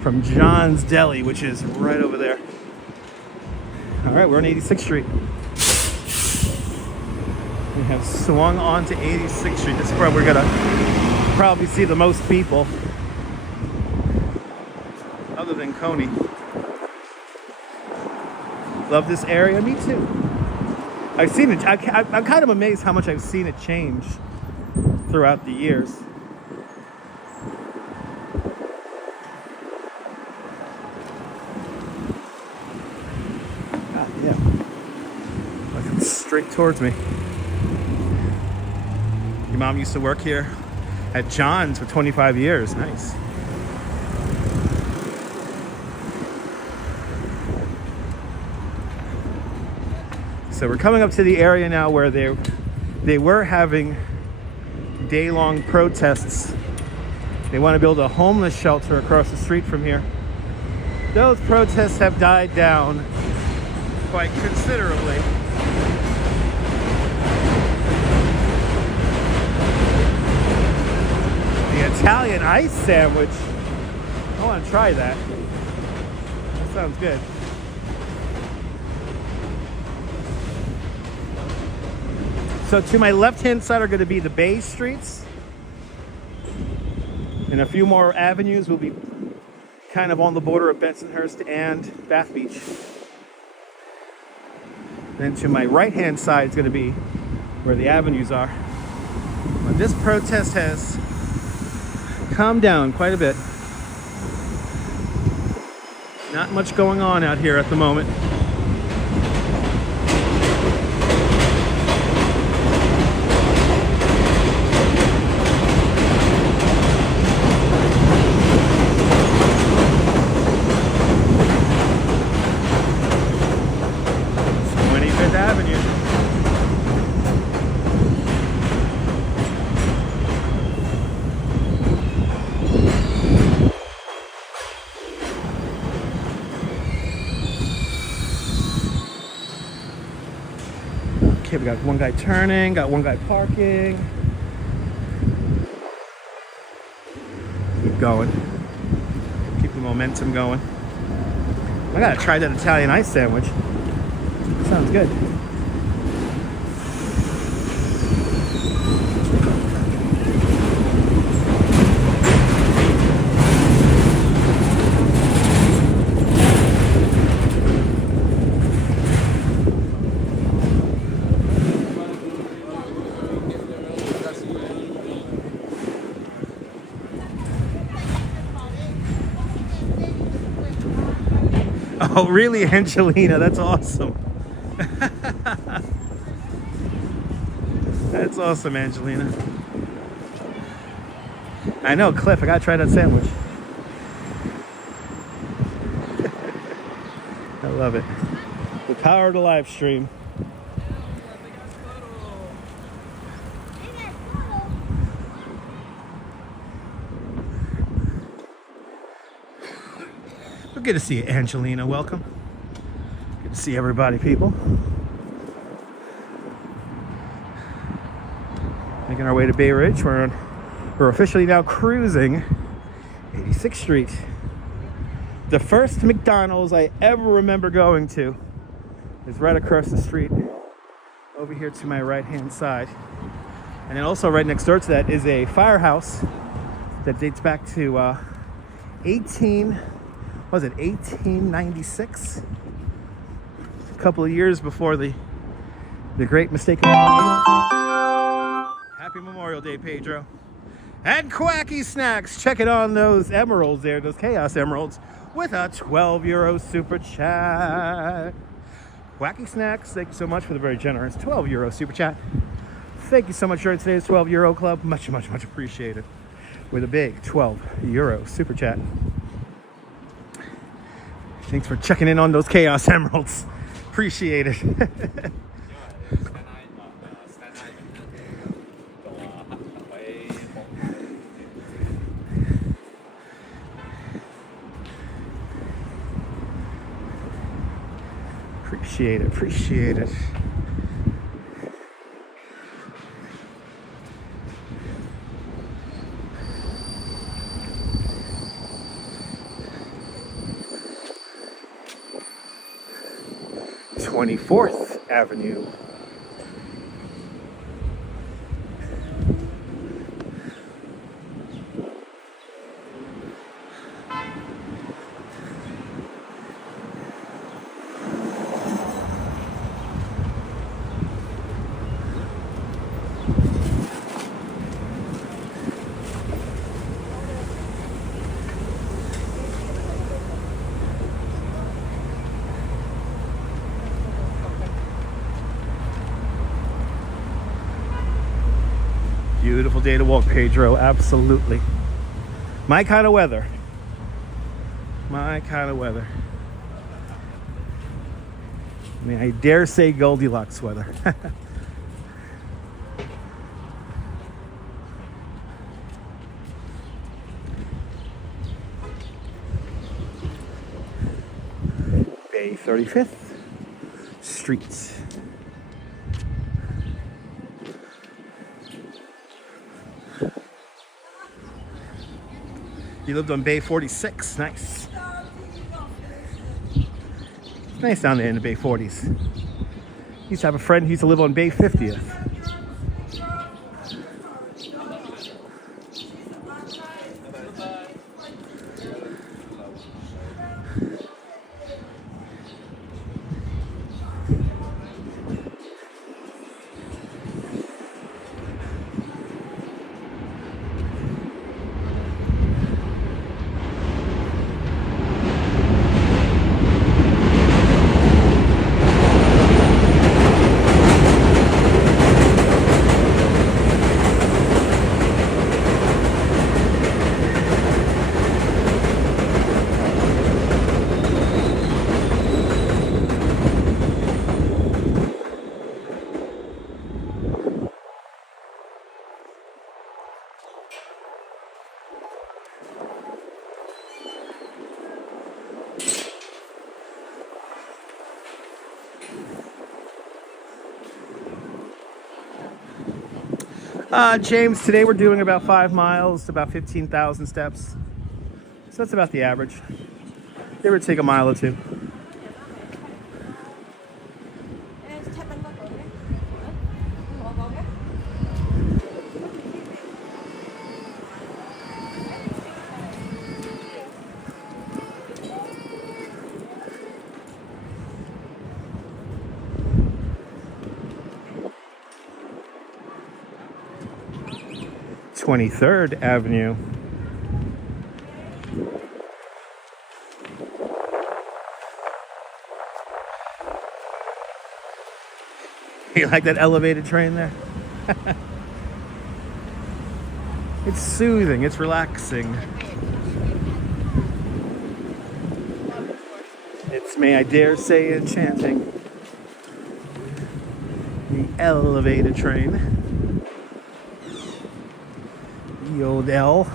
From John's Deli, which is right over there. All right, we're on 86th Street. We have swung on to 86th Street. This is where we're gonna probably see the most people, other than Coney. Love this area. Me too. I've seen it. I'm kind of amazed how much I've seen it change throughout the years. God damn. Looking straight towards me. Your mom used to work here at John's for 25 years. Nice. So we're coming up to the area now where they were having day-long protests. They want to build a homeless shelter across the street from here. Those protests have died down quite considerably. The Italian ice sandwich. I want to try that. That sounds good. So to my left-hand side are going to be the Bay Streets. And a few more avenues will be kind of on the border of Bensonhurst and Bath Beach. Then to my right-hand side is going to be where the avenues are. But this protest has calmed down quite a bit. Not much going on out here at the moment. Okay, we got one guy turning, got one guy parking. Keep going. Keep the momentum going. I gotta try that Italian ice sandwich. Sounds good. Oh, really, Angelina? That's awesome. That's awesome, Angelina. I know, Cliff, I gotta try that sandwich. I love it. The power of the live stream. Good to see you, Angelina. Welcome. Good to see everybody, people. Making our way to Bay Ridge. We're officially now cruising 86th Street. The first McDonald's I ever remember going to is right across the street, over here to my right-hand side. And then also right next door to that is a firehouse that dates back to 1896? A couple of years before the great mistake. Happy Memorial Day, Pedro. And Quacky Snacks, checking on those emeralds there, those Chaos Emeralds, with a €12 super chat. Quacky Snacks, thank you so much for the very generous €12 super chat. Thank you so much for today's €12 club. Much, much, much appreciated. With a big €12 super chat. Thanks for checking in on those Chaos Emeralds. Appreciate it. Appreciate it. Appreciate it. Fourth Avenue. Beautiful day to walk, Pedro. Absolutely. My kind of weather. My kind of weather. I mean, I dare say Goldilocks weather. Bay 35th Street. You lived on Bay 46. Nice. It's nice down there in the Bay 40s. Used to have a friend who used to live on Bay 50th. James, today we're doing about 5 miles, about 15,000 steps. So that's about the average. It would take a mile or two. Twenty-third Avenue. You like that elevated train there? It's soothing, it's relaxing. It's, may I dare say, enchanting. The elevated train. The old L.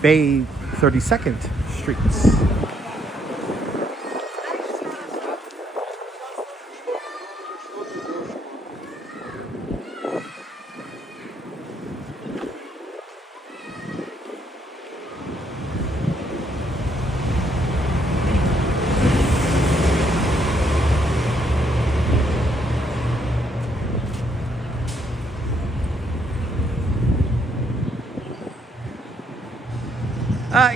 Bay 32nd Streets.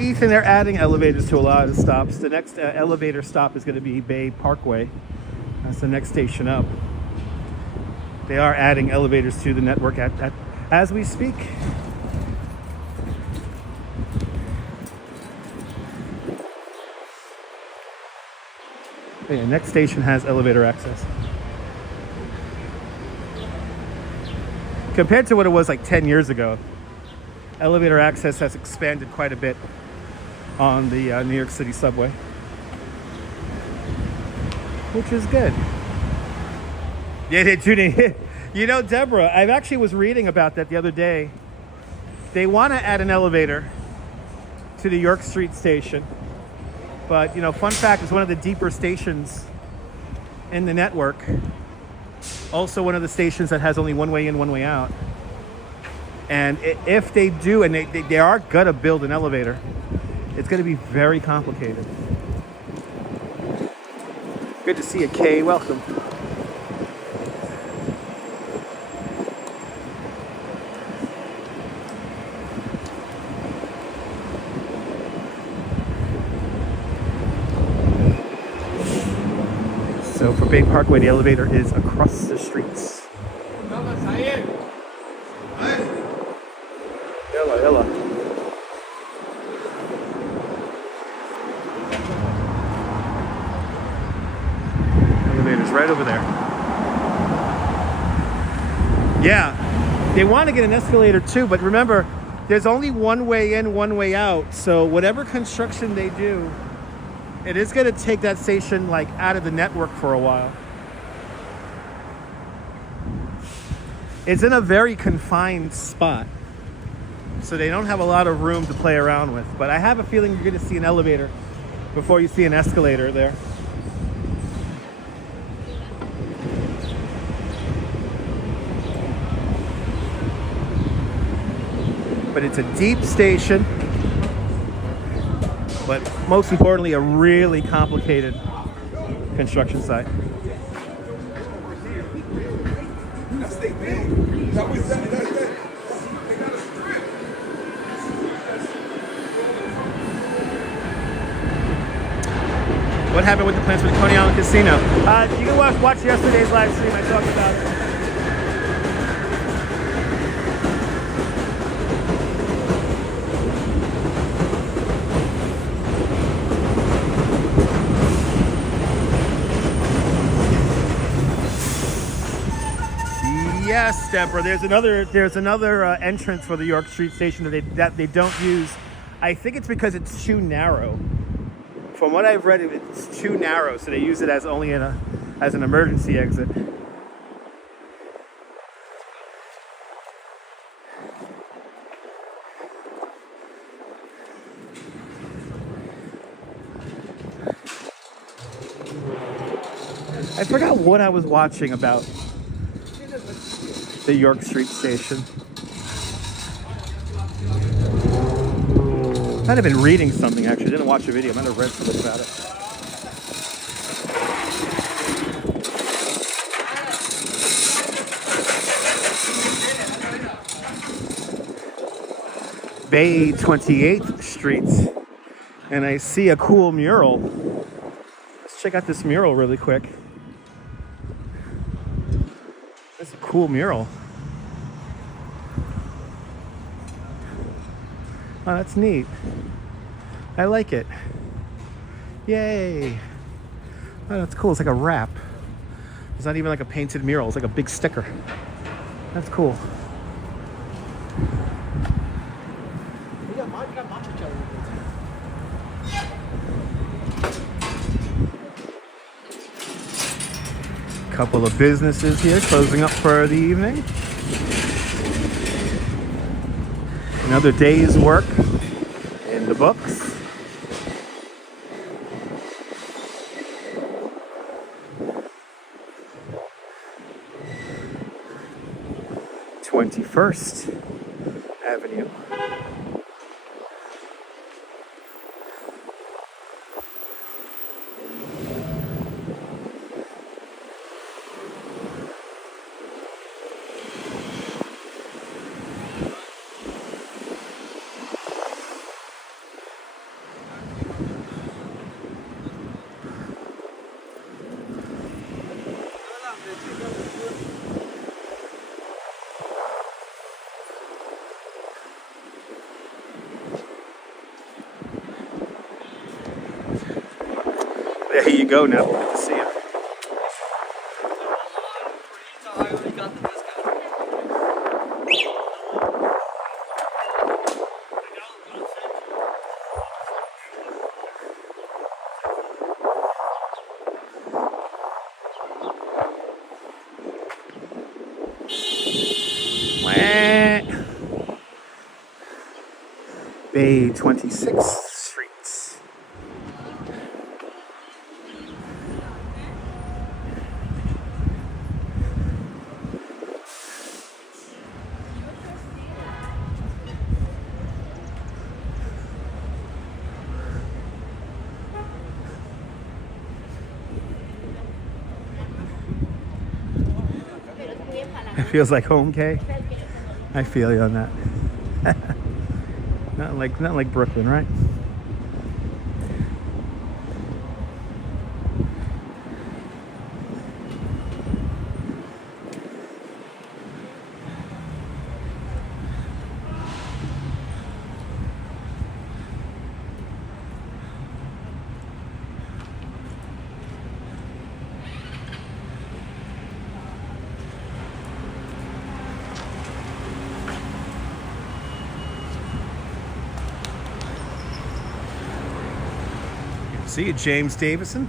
Ethan, they're adding elevators to a lot of the stops. The next elevator stop is going to be Bay Parkway. That's the next station up. They are adding elevators to the network as we speak. The next station has elevator access. Compared to what it was like 10 years ago, elevator access has expanded quite a bit on the New York City subway, which is good. Yeah, they do. You know, Deborah, I actually was reading about that the other day. They want to add an elevator to the York Street station, but, you know, fun fact, it's one of the deeper stations in the network. Also one of the stations that has only one way in, one way out. And if they do, and they are going to build an elevator, it's going to be very complicated. Good to see you, Kay. Welcome. So for Bay Parkway, the elevator is across the streets. Yalla. Elevator's right over there. Yeah, they want to get an escalator too, but remember, there's only one way in, one way out. So whatever construction they do, it is going to take that station like out of the network for a while. It's in a very confined spot, so they don't have a lot of room to play around with. But I have a feeling you're going to see an elevator before you see an escalator there. But it's a deep station, but most importantly, a really complicated construction site. What happened with the plans for the Coney Island Casino? You can watch yesterday's live stream. I talked about it. Yes, Deborah. There's another entrance for the York Street station that they don't use. I think it's because it's too narrow. From what I've read, it's too narrow, so they use it as only in as an emergency exit. I forgot what I was watching about the York Street station. Might have been reading something actually. I didn't watch a video. I might have read something about it. Bay 28th Street, and I see a cool mural. Let's check out this mural really quick. That's a cool mural. Oh, that's neat. I like it. Yay. Oh, that's cool. It's like a wrap. It's not even like a painted mural. It's like a big sticker. That's cool. Couple of businesses here closing up for the evening. Another day's work in the books. First Avenue. There you go, Neville. Good to see you. Bay 26th Street. It feels like home, Kay. I feel you on that. Not like Brooklyn, right? See you, James Davison.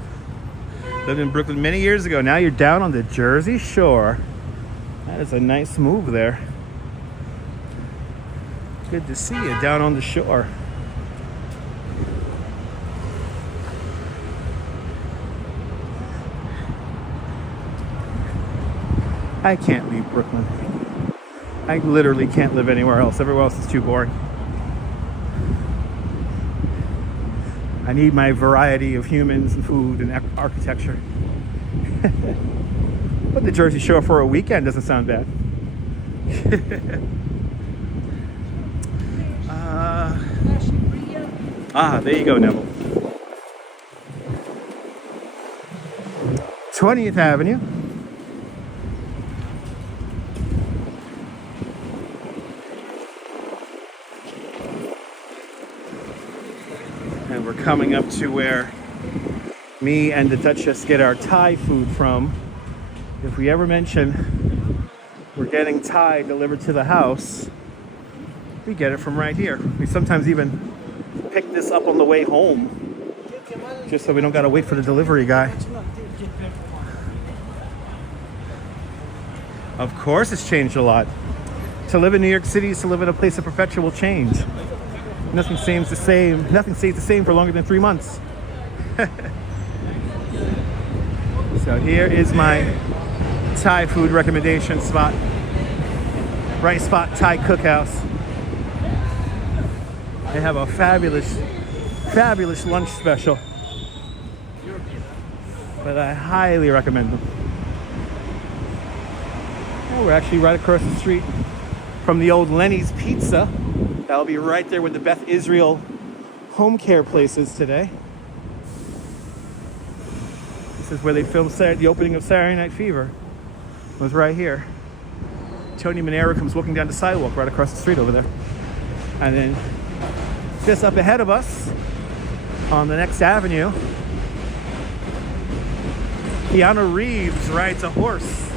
Lived in Brooklyn many years ago. Now you're down on the Jersey Shore. That is a nice move there. Good to see you down on the shore. I can't leave Brooklyn. I literally can't live anywhere else. Everywhere else is too boring. I need my variety of humans and food and architecture. But the Jersey Shore for a weekend doesn't sound bad. There you go, Neville. 20th Avenue. And we're coming up to where me and the Duchess get our Thai food from. If we ever mention we're getting Thai delivered to the house, we get it from right here. We sometimes even pick this up on the way home, just so we don't gotta wait for the delivery guy. Of course it's changed a lot. To live in New York City is to live in a place of perpetual change. Nothing stays the same. Nothing stays the same for longer than 3 months. So here is my Thai food recommendation spot. Right Spot Thai Cookhouse. They have a fabulous lunch special that I highly recommend them. And we're actually right across the street from the old Lenny's Pizza. That'll be right there with the Beth Israel home care place is today. This is where they filmed the opening of Saturday Night Fever. It was right here. Tony Manero comes walking down the sidewalk right across the street over there. And then just up ahead of us on the next avenue, Keanu Reeves rides a horse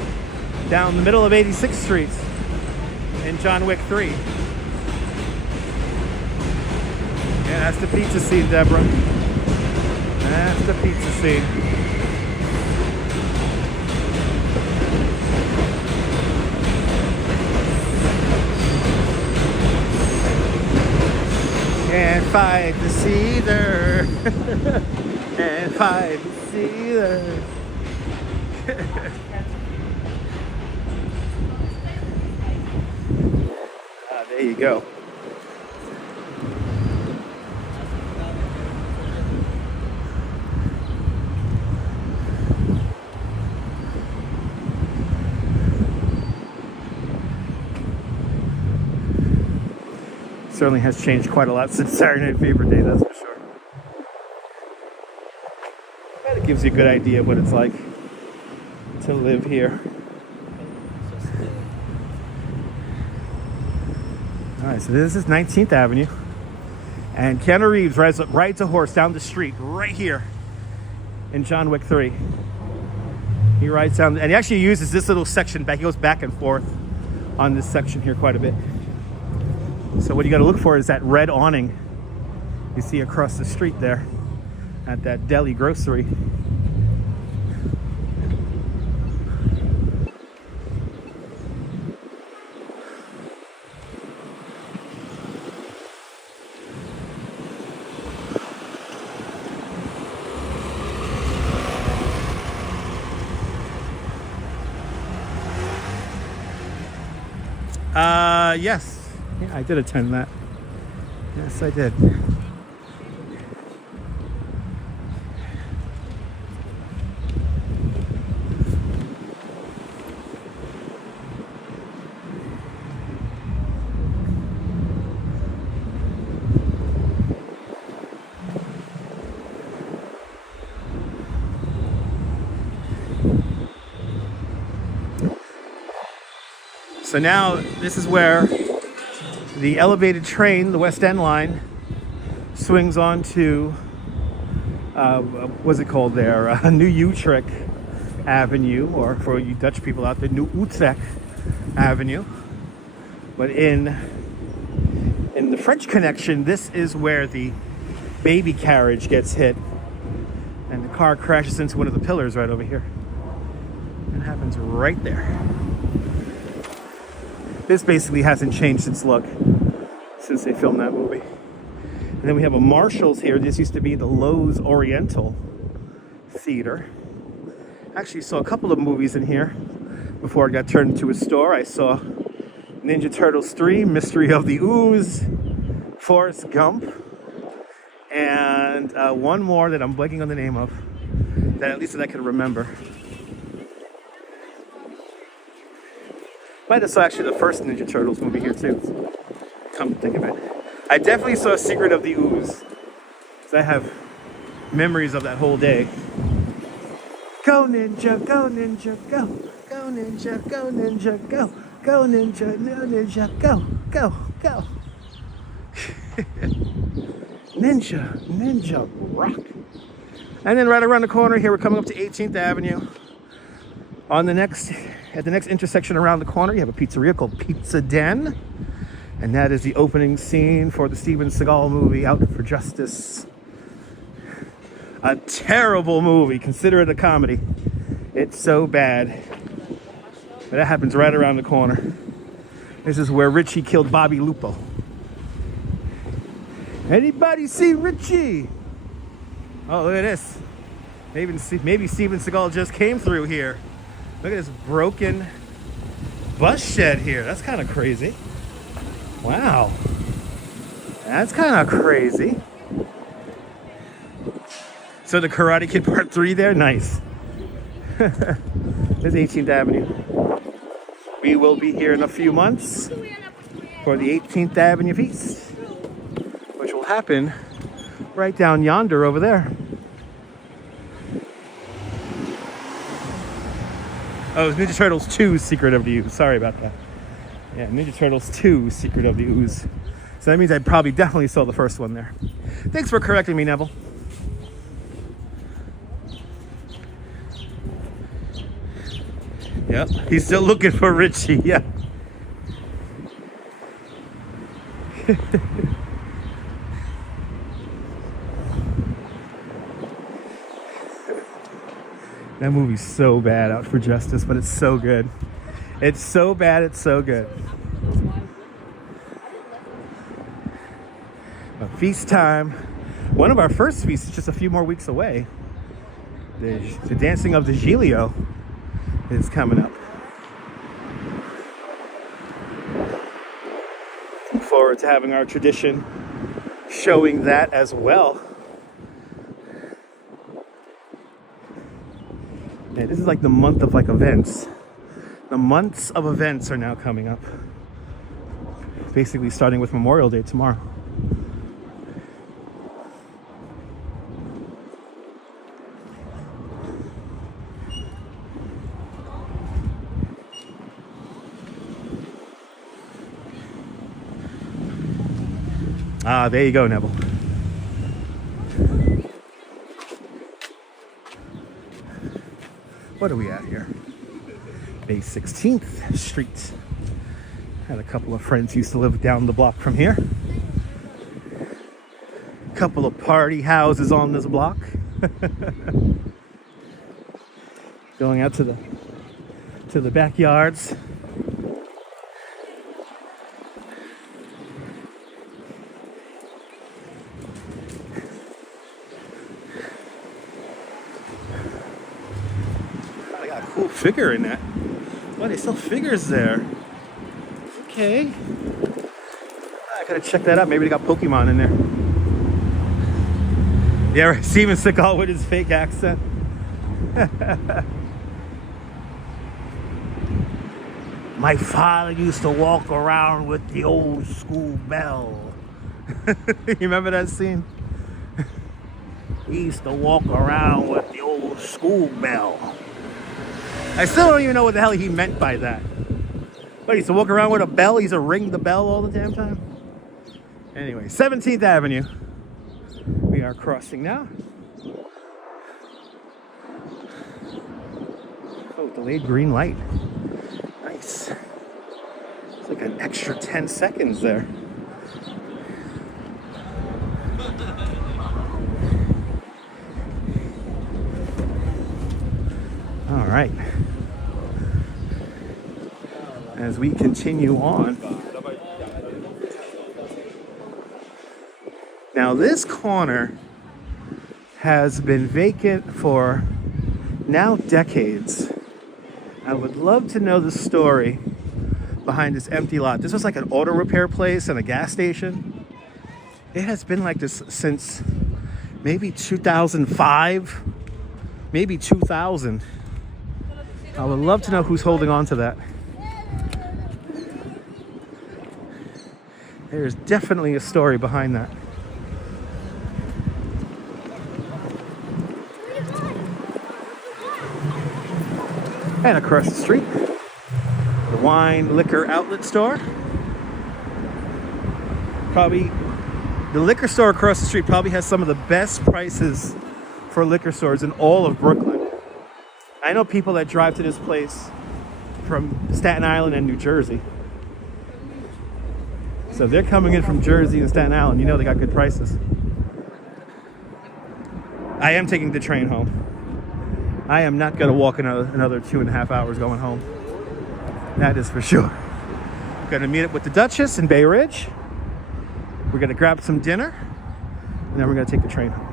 down the middle of 86th Street in John Wick 3. Yeah, that's the pizza scene, Deborah. That's the pizza scene. And fight the cedar. And fight the cedar. There you go. Certainly has changed quite a lot since Saturday Night Fever Day, that's for sure. But it gives you a good idea of what it's like to live here. Alright, so this is 19th Avenue. And Keanu Reeves rides a horse down the street right here in John Wick 3. He rides down, and he actually uses this little section back. He goes back and forth on this section here quite a bit. So what you got to look for is that red awning you see across the street there at that deli grocery. Yes. Yeah, I did attend that. Yes, I did. So now this is where the elevated train, the West End line, swings on to, what's it called there? New Utrecht Avenue, or for you Dutch people out there, New Utrecht Avenue. But in the French connection, this is where the baby carriage gets hit and the car crashes into one of the pillars right over here. It happens right there. This basically hasn't changed since they filmed that movie. And then we have a Marshall's here. This used to be the Lowe's Oriental Theater. Actually saw a couple of movies in here before it got turned into a store. I saw Ninja Turtles 3, Mystery of the Ooze, Forrest Gump, and one more that I'm blanking on the name of, that at least that I can remember. Might have saw actually the first Ninja Turtles movie here too, come to think of it. I definitely saw Secret of the Ooze, because I have memories of that whole day. Go ninja, go ninja, go. Go ninja, go ninja, go. Go ninja, no ninja, go, go, go. Ninja rock. And then right around the corner here, we're coming up to 18th Avenue. At the next intersection around the corner, you have a pizzeria called Pizza Den. And that is the opening scene for the Steven Seagal movie, Out for Justice. A terrible movie. Consider it a comedy. It's so bad. But that happens right around the corner. This is where Richie killed Bobby Lupo. Anybody see Richie? Oh, look at this. Maybe Steven Seagal just came through here. Look at this broken bus shed here. That's kind of crazy. Wow. That's kind of crazy. So the Karate Kid Part 3 there? Nice. There's 18th Avenue. We will be here in a few months for the 18th Avenue Feast, which will happen right down yonder over there. Oh, it's Ninja Turtles 2 Secret of the Ooze. Sorry about that. Yeah, Ninja Turtles 2 Secret of the Ooze. So that means I probably definitely saw the first one there. Thanks for correcting me, Neville. Yep, he's still looking for Richie, yeah. That movie's so bad, Out for Justice, but it's so good. It's so bad, it's so good. A feast time. One of our first feasts is just a few more weeks away. The Dancing of the Giglio is coming up. Look forward to having our tradition showing that as well. Yeah, this is like the month of like events. The months of events are now coming up. Basically starting with Memorial Day tomorrow. Ah, there you go, Neville. What are we at here? Bay 16th Street. Had a couple of friends who used to live down the block from here. Couple of party houses on this block. Going out to the backyards. Figure in that. Oh, they sell figures there. Okay. I gotta check that out. Maybe they got Pokemon in there. Yeah, right. Steven Seagal with his fake accent. My father used to walk around with the old school bell. You remember that scene? He used to walk around with the old school bell. I still don't even know what the hell he meant by that. What, he used to walk around with a bell? He used to ring the bell all the damn time? Anyway, 17th Avenue. We are crossing now. Oh, delayed green light. Nice. It's like an extra 10 seconds there. All right. As we continue on. Now this corner has been vacant for now decades. I would love to know the story behind this empty lot. This was like an auto repair place and a gas station. It has been like this since maybe 2005, maybe 2000. I would love to know who's holding on to that. There's definitely a story behind that. And across the street, the wine liquor outlet store. Probably, the liquor store across the street probably has some of the best prices for liquor stores in all of Brooklyn. I know people that drive to this place from Staten Island and New Jersey. So they're coming in from Jersey and Staten Island. You know they got good prices. I am taking the train home. I am not going to walk another 2.5 hours going home. That is for sure. Gonna meet up with the Duchess in Bay Ridge. We're gonna grab some dinner, and then we're gonna take the train home.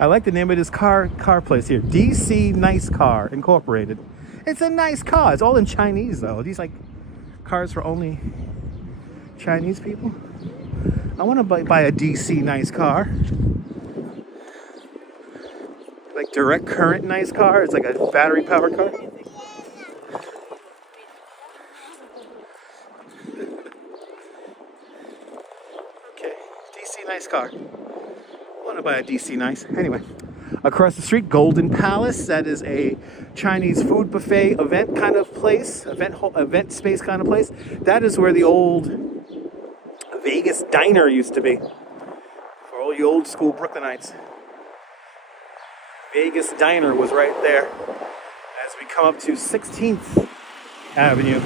I like the name of this car place here. DC Nice Car Incorporated. It's a nice car. It's all in Chinese though. Are these like cars for only Chinese people? I want to buy a DC nice car. Like direct current nice car. It's like a battery powered car. Okay, DC nice car. I want to buy a DC nice. Anyway, across the street, Golden Palace. That is a Chinese food buffet event kind of place, event space kind of place. That is where the old Vegas diner used to be for all you old school Brooklynites. Vegas diner was right there as we come up to 16th Avenue.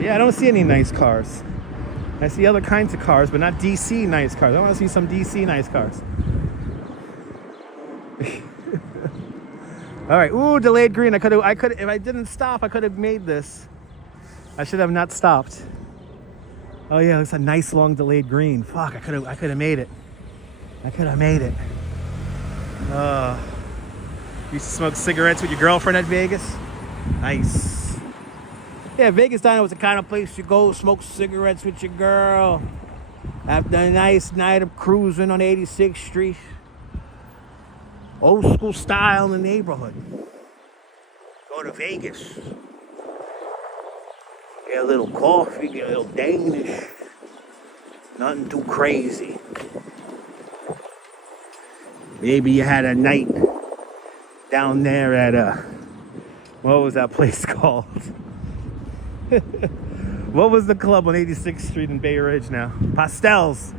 Yeah, I don't see any nice cars. I see other kinds of cars, but not DC nice cars. I want to see some DC nice cars. All right. Ooh, delayed green. I could if I didn't stop, I could have made this. I should have not stopped. Oh yeah, it's a nice long delayed green. Fuck, I could have made it. I could have made it. You used to smoke cigarettes with your girlfriend at Vegas? Nice. Yeah, Vegas Diner was the kind of place you go smoke cigarettes with your girl after a nice night of cruising on 86th Street. Old school style in the neighborhood. Go to Vegas. Get a little coffee, get a little Danish. Nothing too crazy. Maybe you had a night down there at what was that place called? What was the club on 86th Street in Bay Ridge now? Pastels.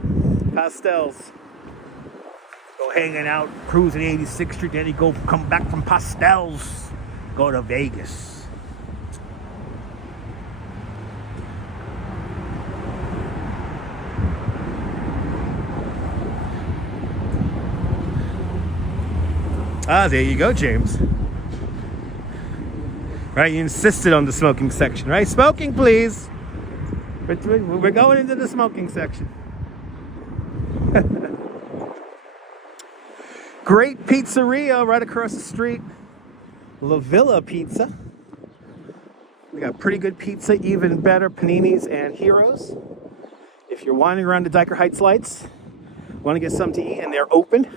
Go hanging out, cruising 86th Street, then you come back from Pastels, go to Vegas. Ah, there you go, James. Right, you insisted on the smoking section, right? Smoking, please. We're going into the smoking section. Great pizzeria right across the street. La Villa Pizza. We got pretty good pizza, even better paninis and heroes. If you're wandering around the Dyker Heights lights, want to get something to eat and they're open,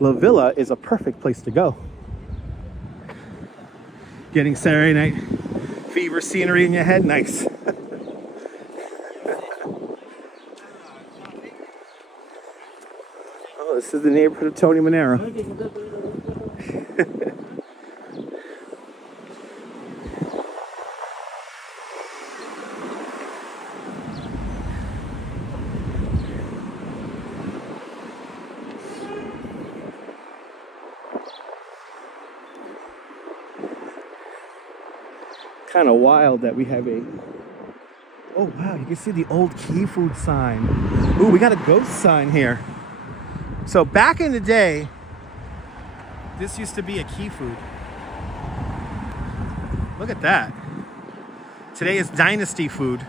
La Villa is a perfect place to go. Getting Saturday night fever scenery in your head, nice. Oh, this is the neighborhood of Tony Monero. Kind of wild that we have a... Oh wow, you can see the old Key Food sign. Ooh, we got a ghost sign here. So back in the day, this used to be a Key Food. Look at that. Today is Dynasty Food.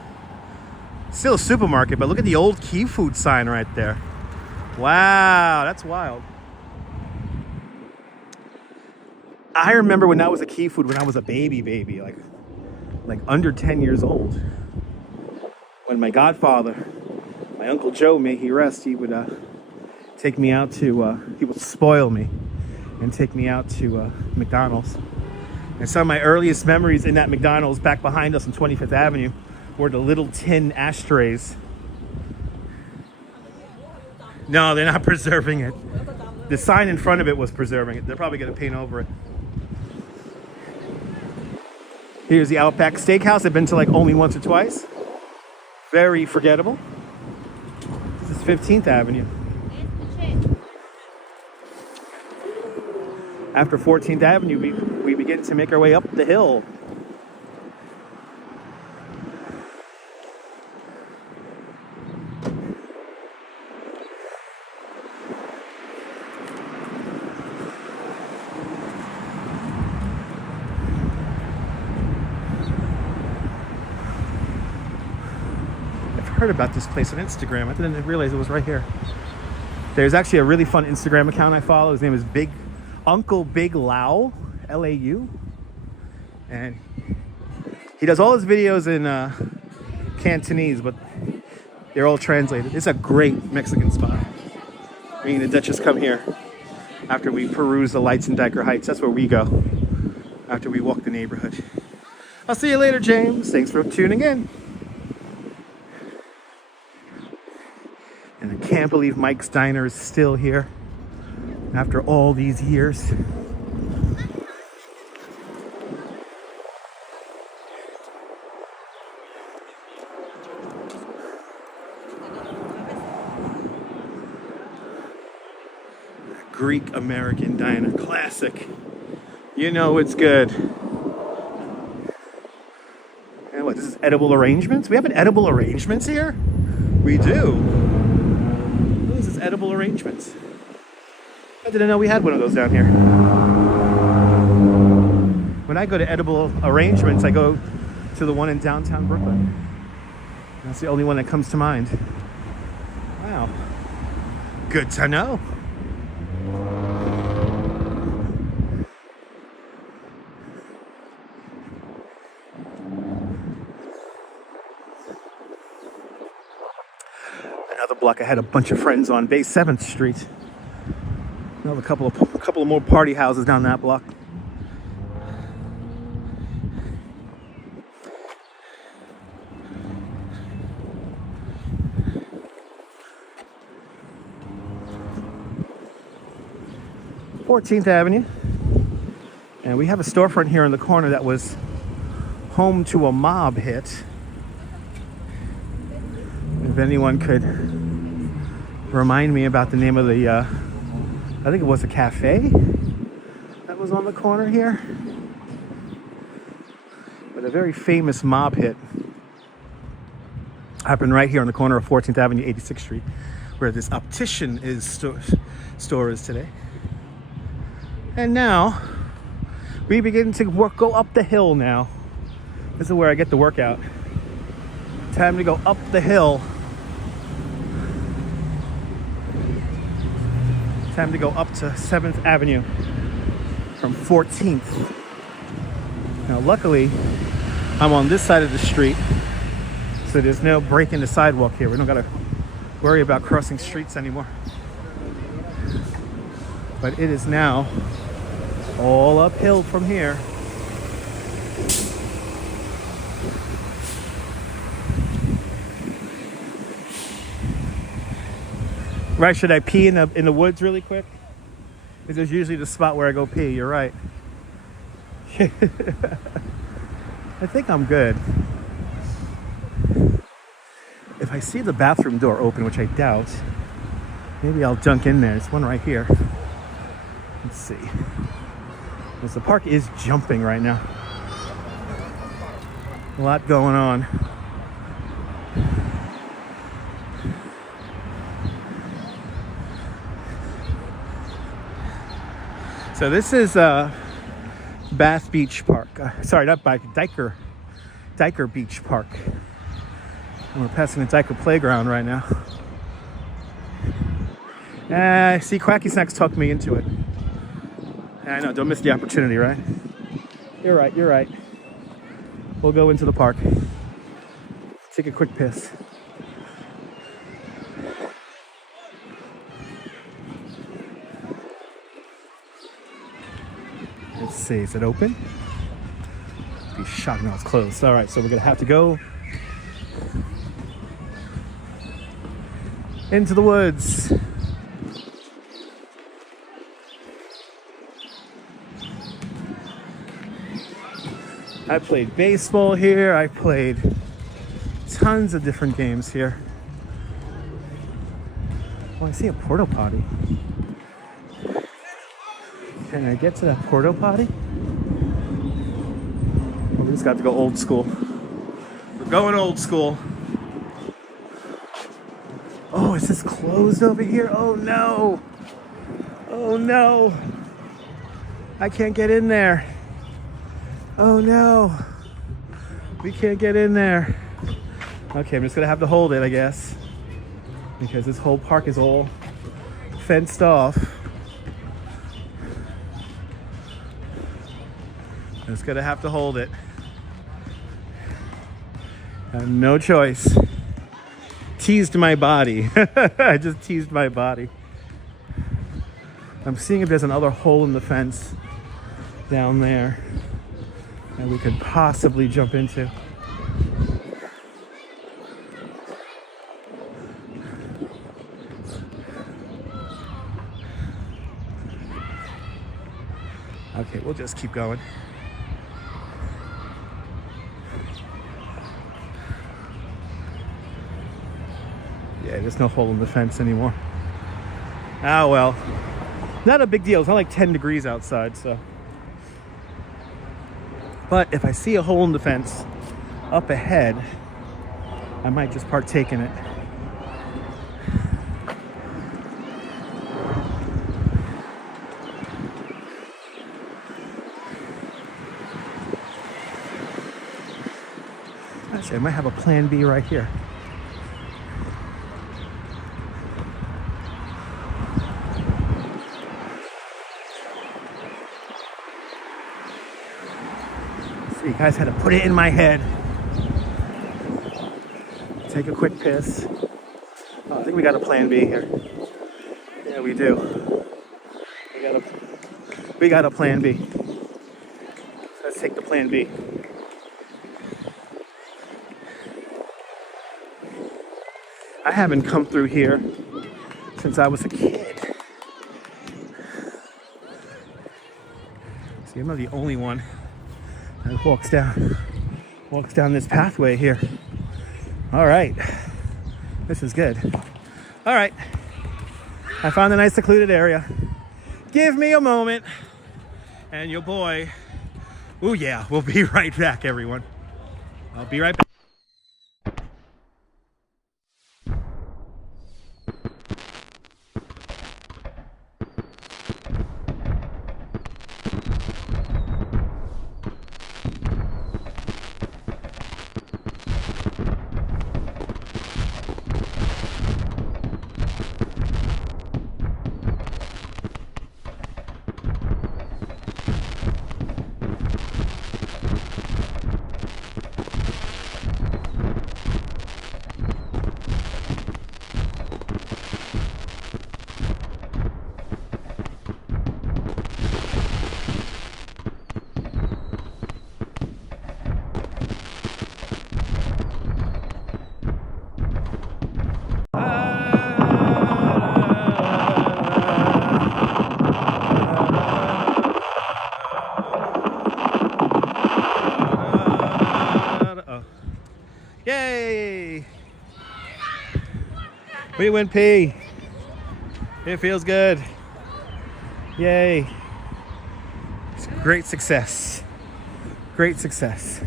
Still a supermarket, but look at the old Key Food sign right there. Wow, that's wild. I remember when that was a Key Food when I was a baby, like under 10 years old. When my godfather, my Uncle Joe, may he rest, he would take me out to, he would spoil me and take me out to McDonald's. And some of my earliest memories in that McDonald's back behind us on 25th Avenue were the little tin ashtrays. No, they're not preserving it. The sign in front of it was preserving it. They're probably going to paint over it. Here's the Outback Steakhouse. I've been to like only once or twice. Very forgettable. This is 15th Avenue. After 14th Avenue, we begin to make our way up the hill. Heard about this place on Instagram. I didn't realize it was right here. There's actually a really fun Instagram account I follow. His name is Uncle Big Lau, L-A-U, and he does all his videos in Cantonese, but they're all translated. It's a great Mexican spot. Me and the Duchess come here after we peruse the lights in Dyker Heights. That's where we go after we walk the neighborhood. I'll see you later, James. Thanks for tuning in. And I can't believe Mike's Diner is still here after all these years. Greek American diner, classic. You know it's good. And what, this is edible arrangements? We have an edible arrangements here? We do. This is edible arrangements. I didn't know we had one of those down here. When I go to edible arrangements, I go to the one in downtown Brooklyn. That's the only one that comes to mind. Wow. Good to know. Another block, I had a bunch of friends on Bay 7th Street. Another couple of more party houses down that block. Fourteenth Avenue, and we have a storefront here in the corner that was home to a mob hit. If anyone could remind me about the name of the, I think it was a cafe that was on the corner here. But a very famous mob hit happened right here on the corner of 14th Avenue, 86th Street, where this optician store is today. And now we begin to go up the hill now. This is where I get the workout. Time to go up the hill. Time to go up to 7th Avenue from 14th. Now, luckily, I'm on this side of the street, so there's no break in the sidewalk here. We don't gotta worry about crossing streets anymore. But it is now all uphill from here. Right, should I pee in the woods really quick? This is usually the spot where I go pee, you're right. I think I'm good. If I see the bathroom door open, which I doubt, maybe I'll dunk in there. There's one right here. Let's see. Because the park is jumping right now. A lot going on. So this is Bath Beach Park. Sorry, not Dyker Beach Park. And we're passing the Dyker playground right now. See, Quacky Snacks talked me into it. I know, don't miss the opportunity, right? You're right. We'll go into the park. Take a quick piss. Let's see, is it open? Be shocked, no, it's closed. All right, so we're gonna have to go into the woods. I played baseball here. I played tons of different games here. Oh, I see a porta potty. Can I get to that porta potty? Oh, we just got to go old school. We're going old school. Oh, is this closed over here? Oh no. Oh no. I can't get in there. Oh no. We can't get in there. Okay, I'm just gonna have to hold it, I guess. Because this whole park is all fenced off. I'm just gonna have to hold it. I have no choice. Teased my body. I just teased my body. I'm seeing if there's another hole in the fence down there that we could possibly jump into. Okay, we'll just keep going. Yeah, there's no hole in the fence anymore. Ah, well. Not a big deal. It's not like 10 degrees outside, so. But if I see a hole in the fence up ahead, I might just partake in it. Actually, I might have a plan B right here. You guys had to put it in my head. Take a quick piss. Oh, I think we got a plan B here. Yeah, we do. We got a plan B. Let's take the plan B. I haven't come through here since I was a kid. See, I'm not the only one that walks down this pathway here. All right, this is good. All right, I found a nice secluded area. Give me a moment, and your boy, oh yeah, we'll be right back, everyone. I'll be right back. Yay! We win P. It feels good. Yay. It's great success. Great success.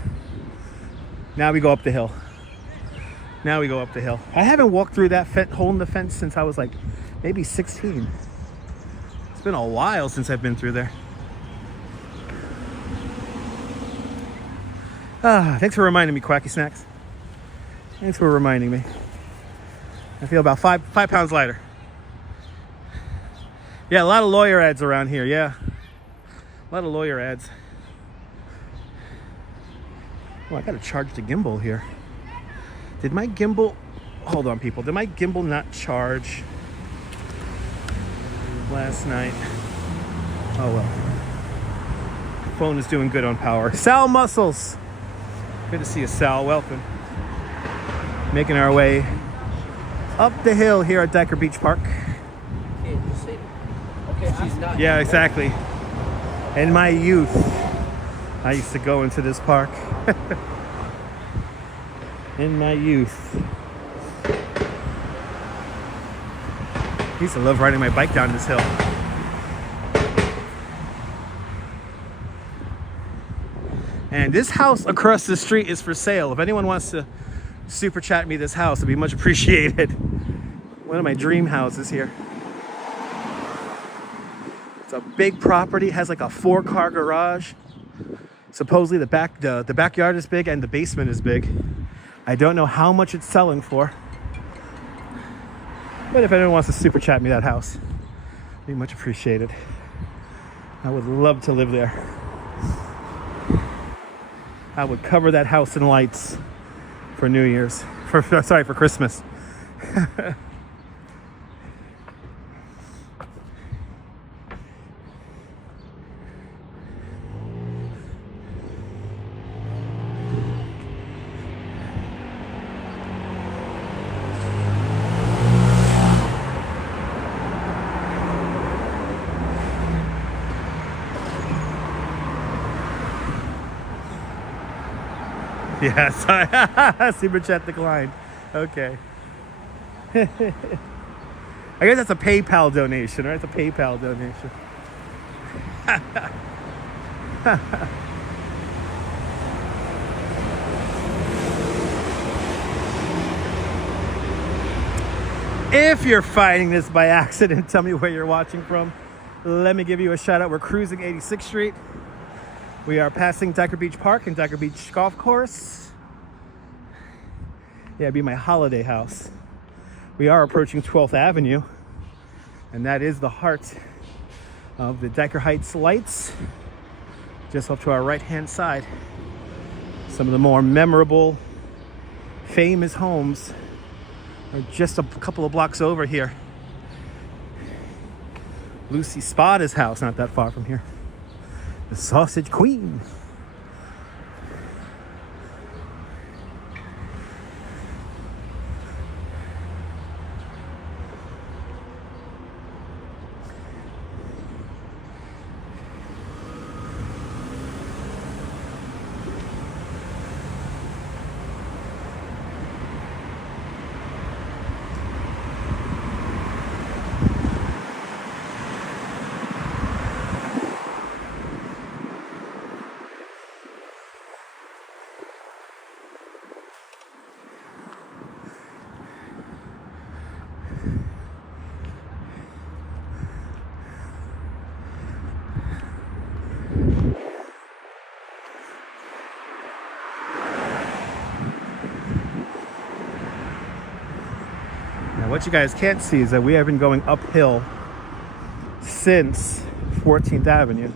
Now we go up the hill. Now we go up the hill. I haven't walked through that hole in the fence since I was like maybe 16. It's been a while since I've been through there. Thanks for reminding me, Quacky Snacks. Thanks for reminding me. I feel about five pounds lighter. Yeah, a lot of lawyer ads around here, yeah. A lot of lawyer ads. Oh, I gotta charge the gimbal here. Did my gimbal, hold on people, did my gimbal not charge last night? Oh well. Phone is doing good on power. Sal Muscles. Good to see you, Sal. Welcome. Making our way up the hill here at Dyker Beach Park. Yeah, exactly. In my youth, I used to go into this park. In my youth. I used to love riding my bike down this hill. And this house across the street is for sale. If anyone wants to super chat me this house, it'd be much appreciated. One of my dream houses here. It's a big property, has like a 4-car garage. Supposedly the backyard is big and the basement is big. I don't know how much it's selling for. But if anyone wants to super chat me that house, it'd be much appreciated. I would love to live there. I would cover that house in lights for New Year's. For Christmas. Yeah, sorry. Super chat declined. Okay. I guess that's a PayPal donation, right? It's a PayPal donation. If you're finding this by accident, tell me where you're watching from. Let me give you a shout out. We're cruising 86th Street. We are passing Dyker Beach Park and Dyker Beach Golf Course. Yeah, it'd be my holiday house. We are approaching 12th Avenue, and that is the heart of the Dyker Heights lights, just off to our right-hand side. Some of the more memorable, famous homes are just a couple of blocks over here. Lucy Spada's house, not that far from here. The Sausage Queen. What you guys can't see is that we have been going uphill since 14th Avenue.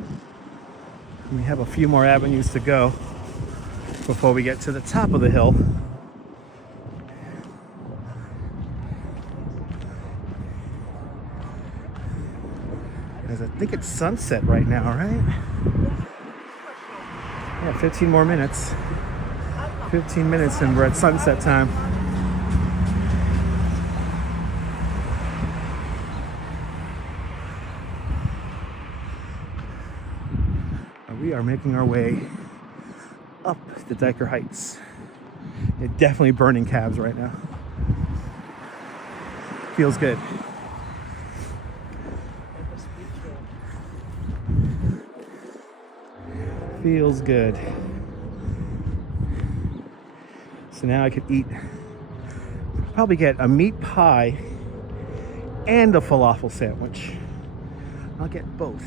We have a few more avenues to go before we get to the top of the hill. As I think it's sunset right now, right? Yeah, 15 more minutes. 15 minutes and we're at sunset time. We are making our way up the Dyker Heights. It's definitely burning cabs right now. Feels good. Feels good. So now I could probably get a meat pie and a falafel sandwich. I'll get both.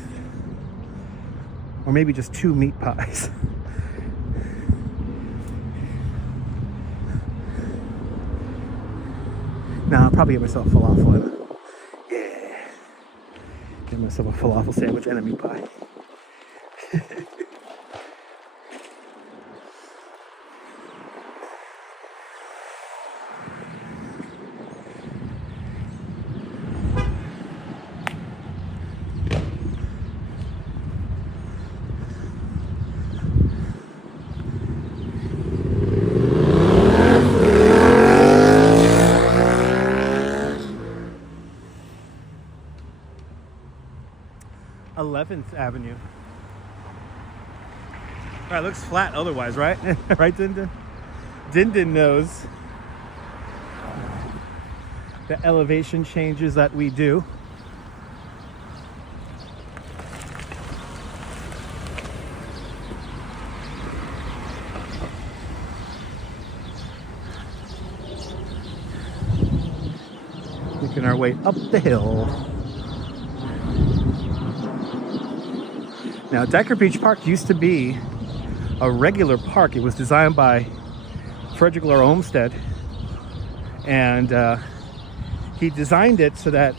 Or maybe just 2 meat pies. Nah, I'll probably get myself a falafel. Yeah. Get myself a falafel sandwich and a meat pie. Avenue. All right, looks flat otherwise, right? Right, Din-Din? Din-Din knows the elevation changes that we do. way up the hill. Now, Dyker Beach Park used to be a regular park. It was designed by Frederick Law Olmsted, and he designed it so that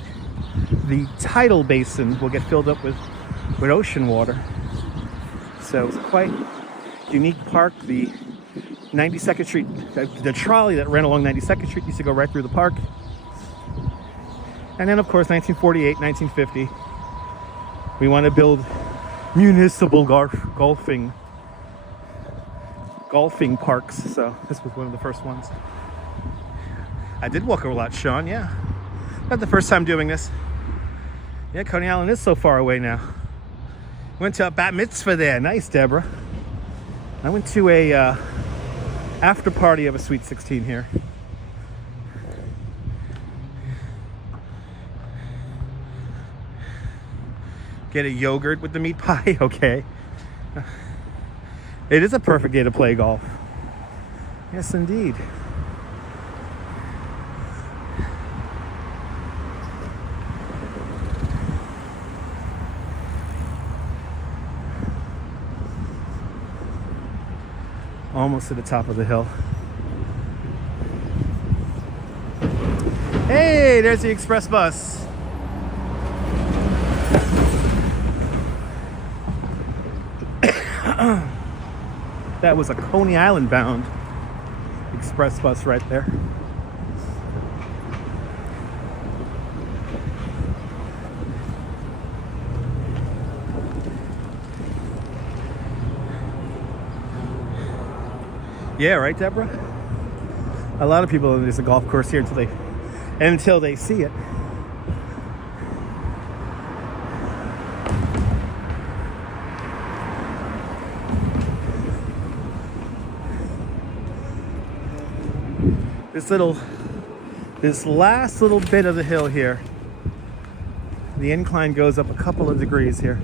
the tidal basin will get filled up with ocean water. So it's quite unique park. The 92nd Street, the trolley that ran along 92nd Street used to go right through the park. And then, of course, 1948, 1950, we want to build municipal golfing parks. So this was one of the first ones. I did walk a lot, Sean, yeah. Not the first time doing this. Yeah, Coney Island is so far away now. Went to a bat mitzvah there. Nice, Deborah. I went to a after party of a Sweet 16 here. Get a yogurt with the meat pie? Okay. It is a perfect day to play golf. Yes, indeed. Almost to the top of the hill. Hey, there's the express bus. That was a Coney Island bound express bus right there. Yeah, right, Deborah? A lot of people, there's a golf course here until they see it. This last little bit of the hill here, the incline goes up a couple of degrees here.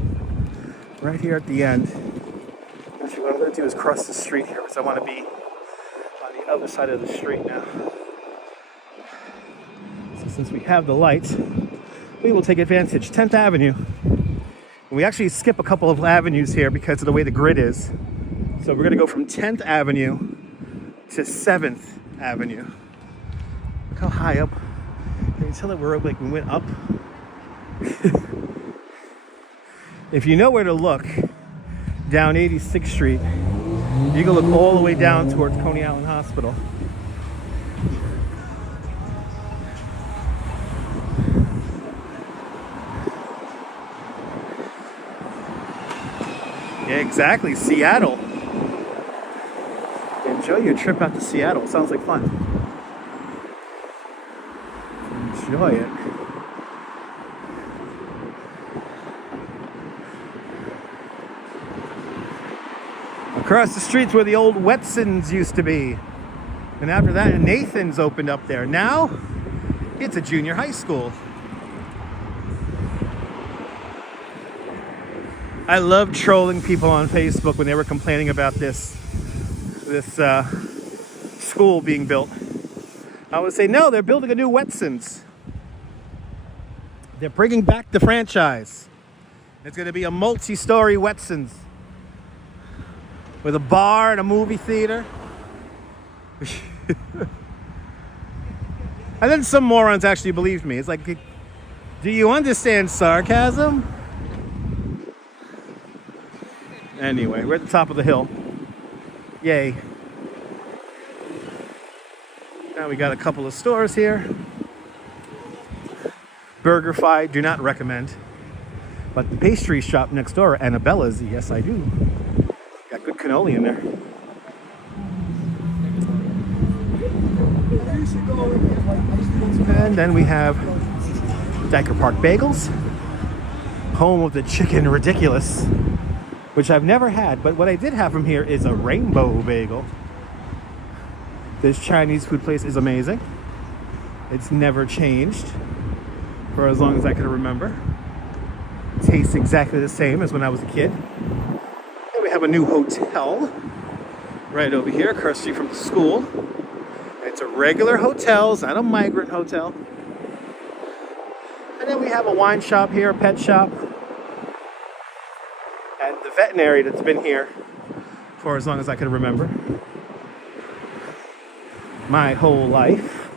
Right here at the end. Actually, what I'm going to do is cross the street here because I want to be on the other side of the street now. So since we have the lights, we will take advantage. 10th Avenue. We actually skip a couple of avenues here because of the way the grid is. So we're going to go from 10th Avenue to 7th Avenue. Look how high up. Can you tell that we went up? If you know where to look, down 86th Street, you can look all the way down towards Coney Island Hospital. Yeah, exactly. Seattle. Enjoy your trip out to Seattle. Sounds like fun. Enjoy it. Across the street's where the old Wetsons used to be. And after that, Nathan's opened up there. Now, it's a junior high school. I love trolling people on Facebook when they were complaining about this school being built. I would say, no, they're building a new Wetsons. They're bringing back the franchise. It's going to be a multi-story Wetsons with a bar and a movie theater. And then some morons actually believed me. It's like, do you understand sarcasm? Anyway, we're at the top of the hill. Yay. Now we got a couple of stores here. BurgerFi, do not recommend. But the pastry shop next door, Annabella's, yes I do. Got good cannoli in there. And then we have Dyker Park Bagels, home of the Chicken Ridiculous, which I've never had, but what I did have from here is a rainbow bagel. This Chinese food place is amazing. It's never changed for as long as I can remember. It tastes exactly the same as when I was a kid. And we have a new hotel right over here, across the street from the school. It's a regular hotel, it's not a migrant hotel. And then we have a wine shop here, a pet shop, and the veterinary that's been here for as long as I can remember. My whole life.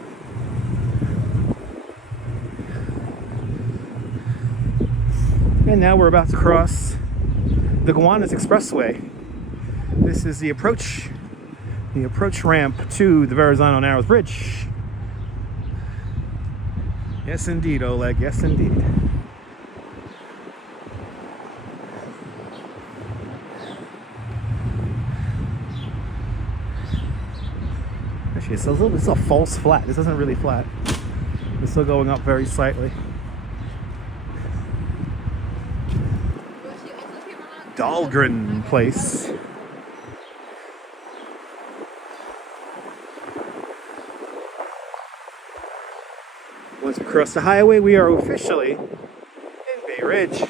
And now we're about to cross the Gowanus Expressway. This is the approach ramp to the Verizon Narrows Bridge. Yes, indeed, Oleg. Yes, indeed. Actually, it's a false flat. This isn't really flat. It's still going up very slightly. Dahlgren Place. Once we cross the highway, we are officially in Bay Ridge.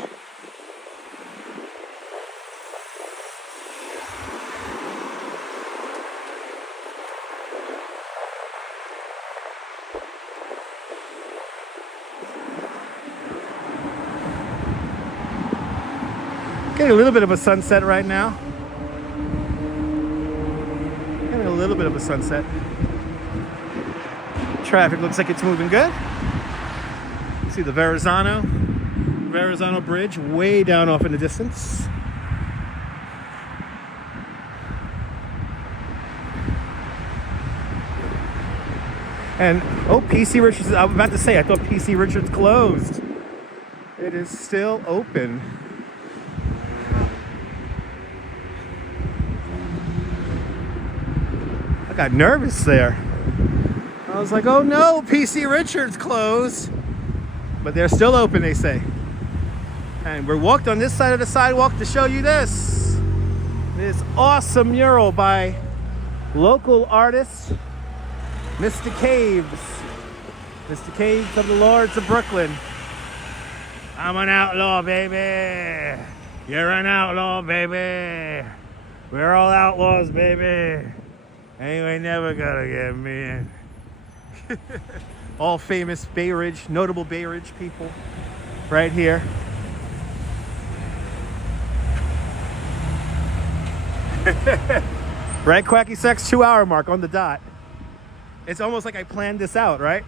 Getting a little bit of a sunset right now. Getting a little bit of a sunset. Traffic looks like it's moving good. You see the Verizon Bridge way down off in the distance. And oh, PC Richards, I was about to say, I thought PC Richards closed. It is still open. I got nervous there. I was like, oh no, PC Richards closed. But they're still open, they say. And we're walked on this side of the sidewalk to show you this awesome mural by local artist Mr. Caves of the Lords of Brooklyn. I'm an outlaw, baby. You're an outlaw, baby. We're all outlaws, baby. And you ain't never gonna get me in. All famous Bay Ridge, notable Bay Ridge people right here. Right, Quacky Sex, 2 hour mark on the dot. It's almost like I planned this out, right?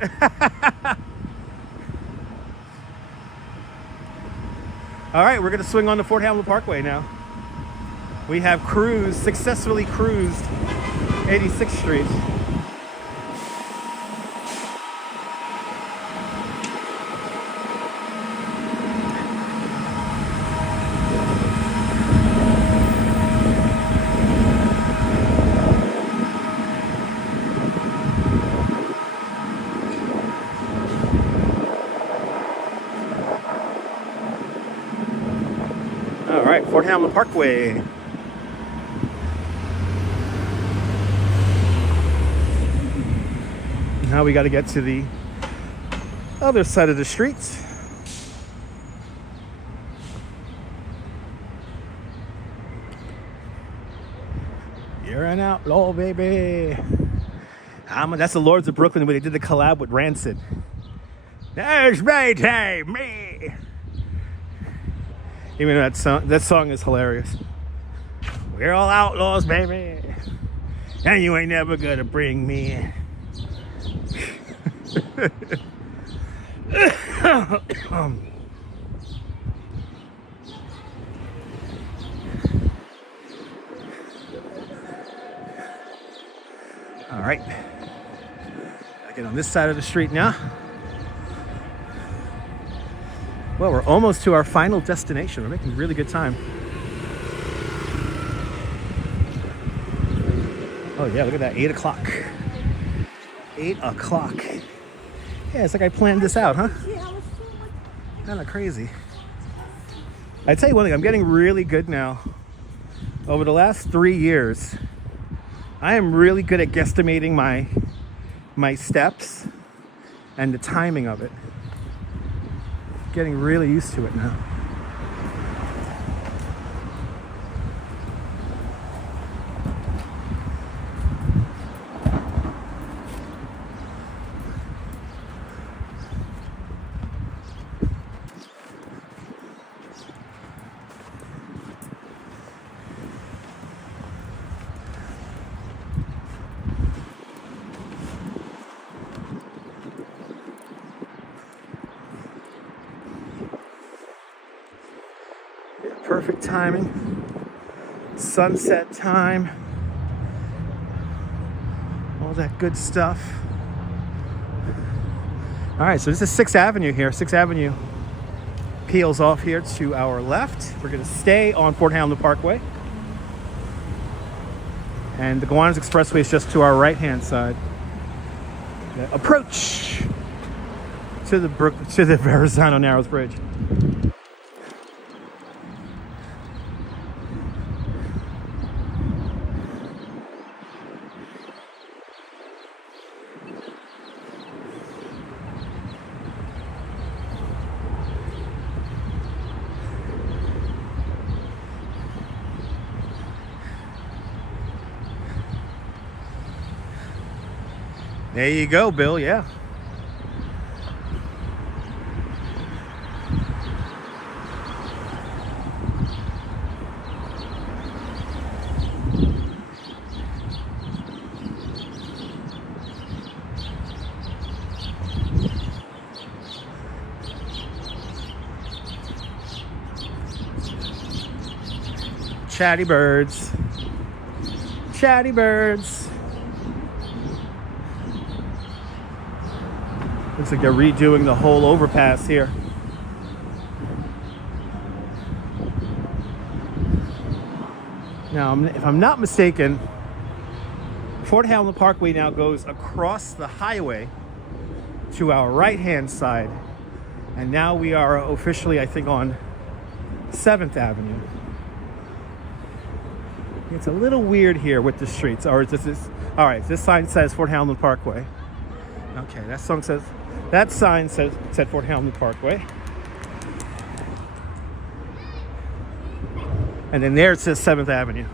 All right, we're gonna swing on the Fort Hamlet Parkway now. We have successfully cruised 86th Street. All right, Fort Hamlet Parkway. Now we got to get to the other side of the street. You're an outlaw, baby. That's the Lords of Brooklyn when they did the collab with Rancid. There's my time, me. Even though that song is hilarious. We're all outlaws, baby. And you ain't never gonna bring me in. All right, I get on this side of the street now. Well, we're almost to our final destination. We're making really good time. Oh yeah, look at that, 8 o'clock. 8 o'clock. Yeah, it's like I planned this out, huh? Kind of crazy. I tell you one thing, I'm getting really good now. Over the last 3 years, I am really good at guesstimating my steps and the timing of it. Getting really used to it now. Perfect timing. Sunset time. All that good stuff. All right, so this is 6th Avenue here. 6th Avenue peels off here to our left. We're gonna stay on Fort Hamlin Parkway. And the Gowanus Expressway is just to our right-hand side. Approach to the Verizon Narrows Bridge. There you go, Bill, yeah. Chatty birds. Chatty birds. Looks like they're redoing the whole overpass here. Now, if I'm not mistaken, Fort Hamlin Parkway now goes across the highway to our right-hand side. And now we are officially, I think, on 7th Avenue. It's a little weird here with the streets. Or is this, all right, this sign says Fort Hamlin Parkway. Okay, that sign said Fort Hamlin Parkway. And then there it says 7th Avenue.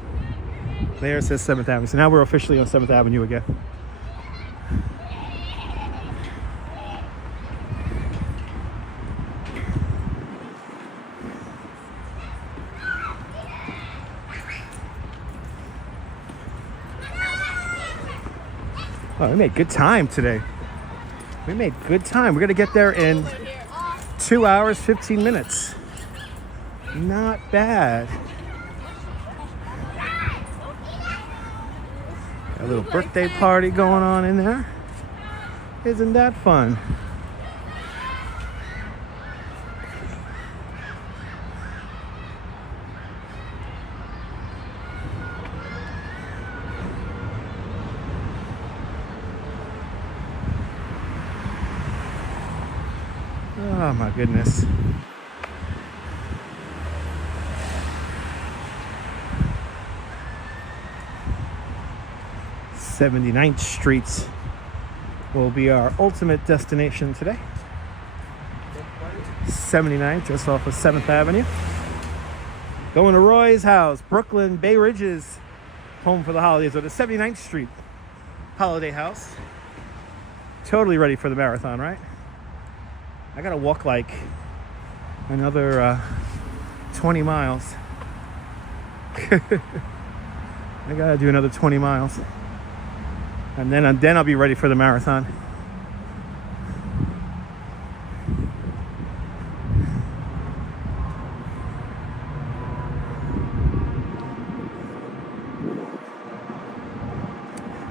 There it says 7th Avenue. So now we're officially on 7th Avenue again. Oh, we made good time today. We made good time. We're gonna get there in 2 hours, 15 minutes. Not bad. Got a little birthday party going on in there. Isn't that fun? Oh my goodness. '79th Street will be our ultimate destination today. 79th, just off of 7th Avenue. Going to Roy's house, Brooklyn, Bay Ridge's home for the holidays, or the 79th Street Holiday House. Totally ready for the marathon, right? I gotta walk like another 20 miles. I gotta do another 20 miles. And then I'll be ready for the marathon.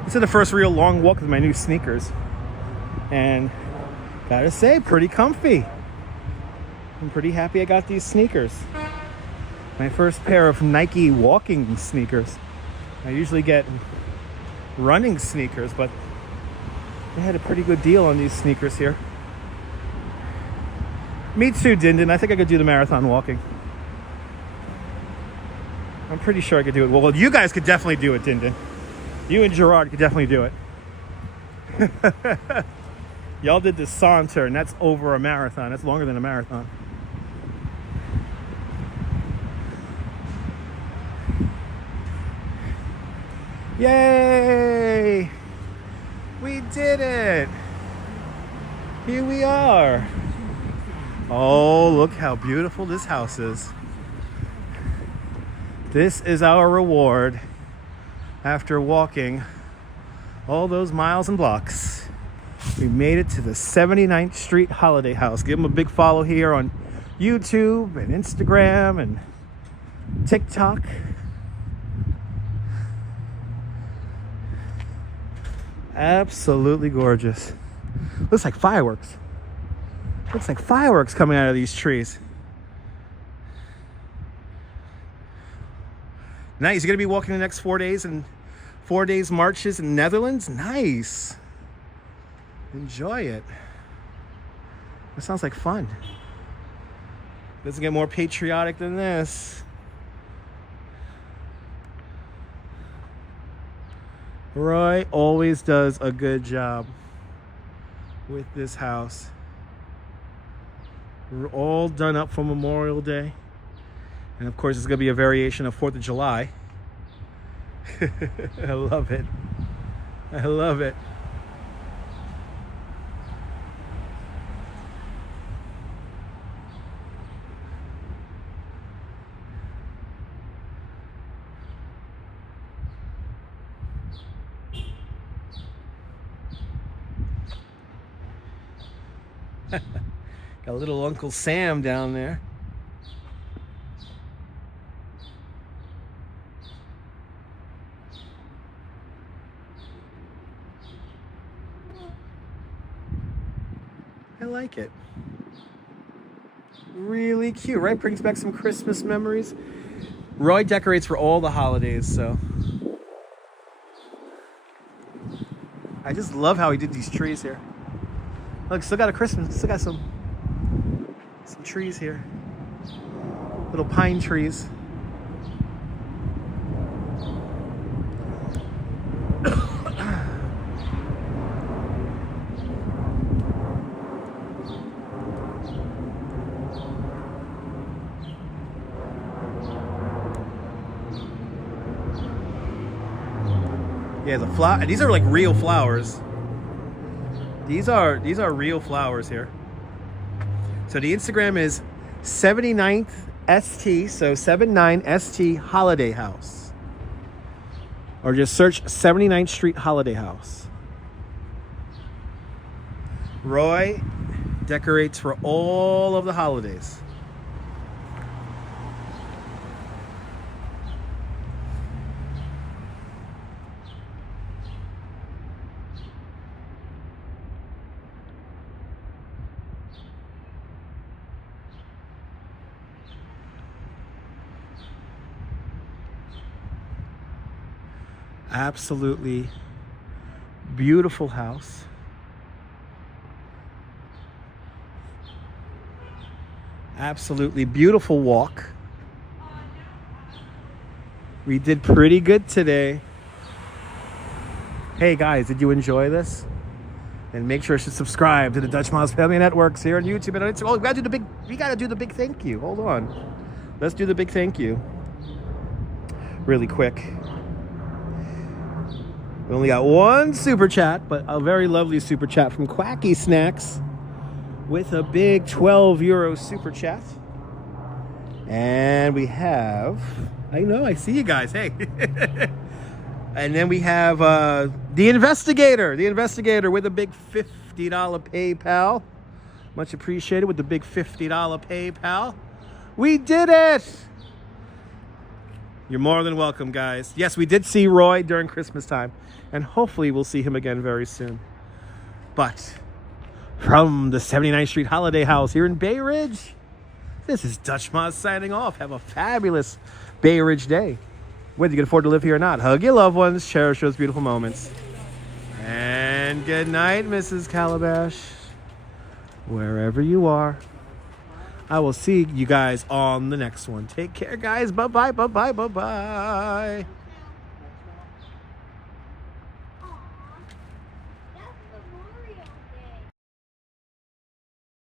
This is the first real long walk with my new sneakers. And gotta say, pretty comfy. I'm pretty happy I got these sneakers. My first pair of Nike walking sneakers. I usually get running sneakers, but they had a pretty good deal on these sneakers here. Me too, Dindin. I think I could do the marathon walking. I'm pretty sure I could do it. Well, you guys could definitely do it, Dindin. You and Gerard could definitely do it. Y'all did the saunter, and that's over a marathon. That's longer than a marathon. Yay! We did it! Here we are. Oh, look how beautiful this house is. This is our reward after walking all those miles and blocks. We made it to the 79th Street Holiday House. Give them a big follow here on YouTube and Instagram and TikTok. Absolutely gorgeous. Looks like fireworks. Looks like fireworks coming out of these trees. Nice. You're going to be walking the next 4 days and 4 days marches in the Netherlands? Nice. Enjoy it. That sounds like fun. Doesn't get more patriotic than this. Roy always does a good job with this house. We're all done up for Memorial Day. And of course, it's going to be a variation of 4th of July. I love it. I love it. Got a little Uncle Sam down there. I like it. Really cute, right? Brings back some Christmas memories. Roy decorates for all the holidays, so. I just love how he did these trees here. Look, still got a Christmas, still got some trees here. Little pine trees. Yeah, the flower. These are like real flowers. These are real flowers here. So the Instagram is 79th ST, so 79ST Holiday House. Or just search 79th Street Holiday House. Roy decorates for all of the holidays. Absolutely beautiful house. Absolutely beautiful walk. We did pretty good today. Hey guys, did you enjoy this? And make sure to subscribe to the Dutch Miles Family Networks here on YouTube and on Instagram. Oh, we gotta do the big thank you. Hold on. Let's do the big thank you. Really quick. We only got one super chat, but a very lovely super chat from Quacky Snacks with a big 12 euro super chat. And we have, I know, I see you guys, hey. And then we have the investigator with a big $50 PayPal. Much appreciated with the big $50 PayPal. We did it! You're more than welcome, guys. Yes, we did see Roy during Christmas time, and hopefully we'll see him again very soon. But from the 79th Street Holiday House here in Bay Ridge, this is Dutch Moz signing off. Have a fabulous Bay Ridge day. Whether you can afford to live here or not, hug your loved ones, cherish those beautiful moments. And good night, Mrs. Calabash. Wherever you are. I will see you guys on the next one. Take care, guys. Bye-bye, bye-bye, bye-bye.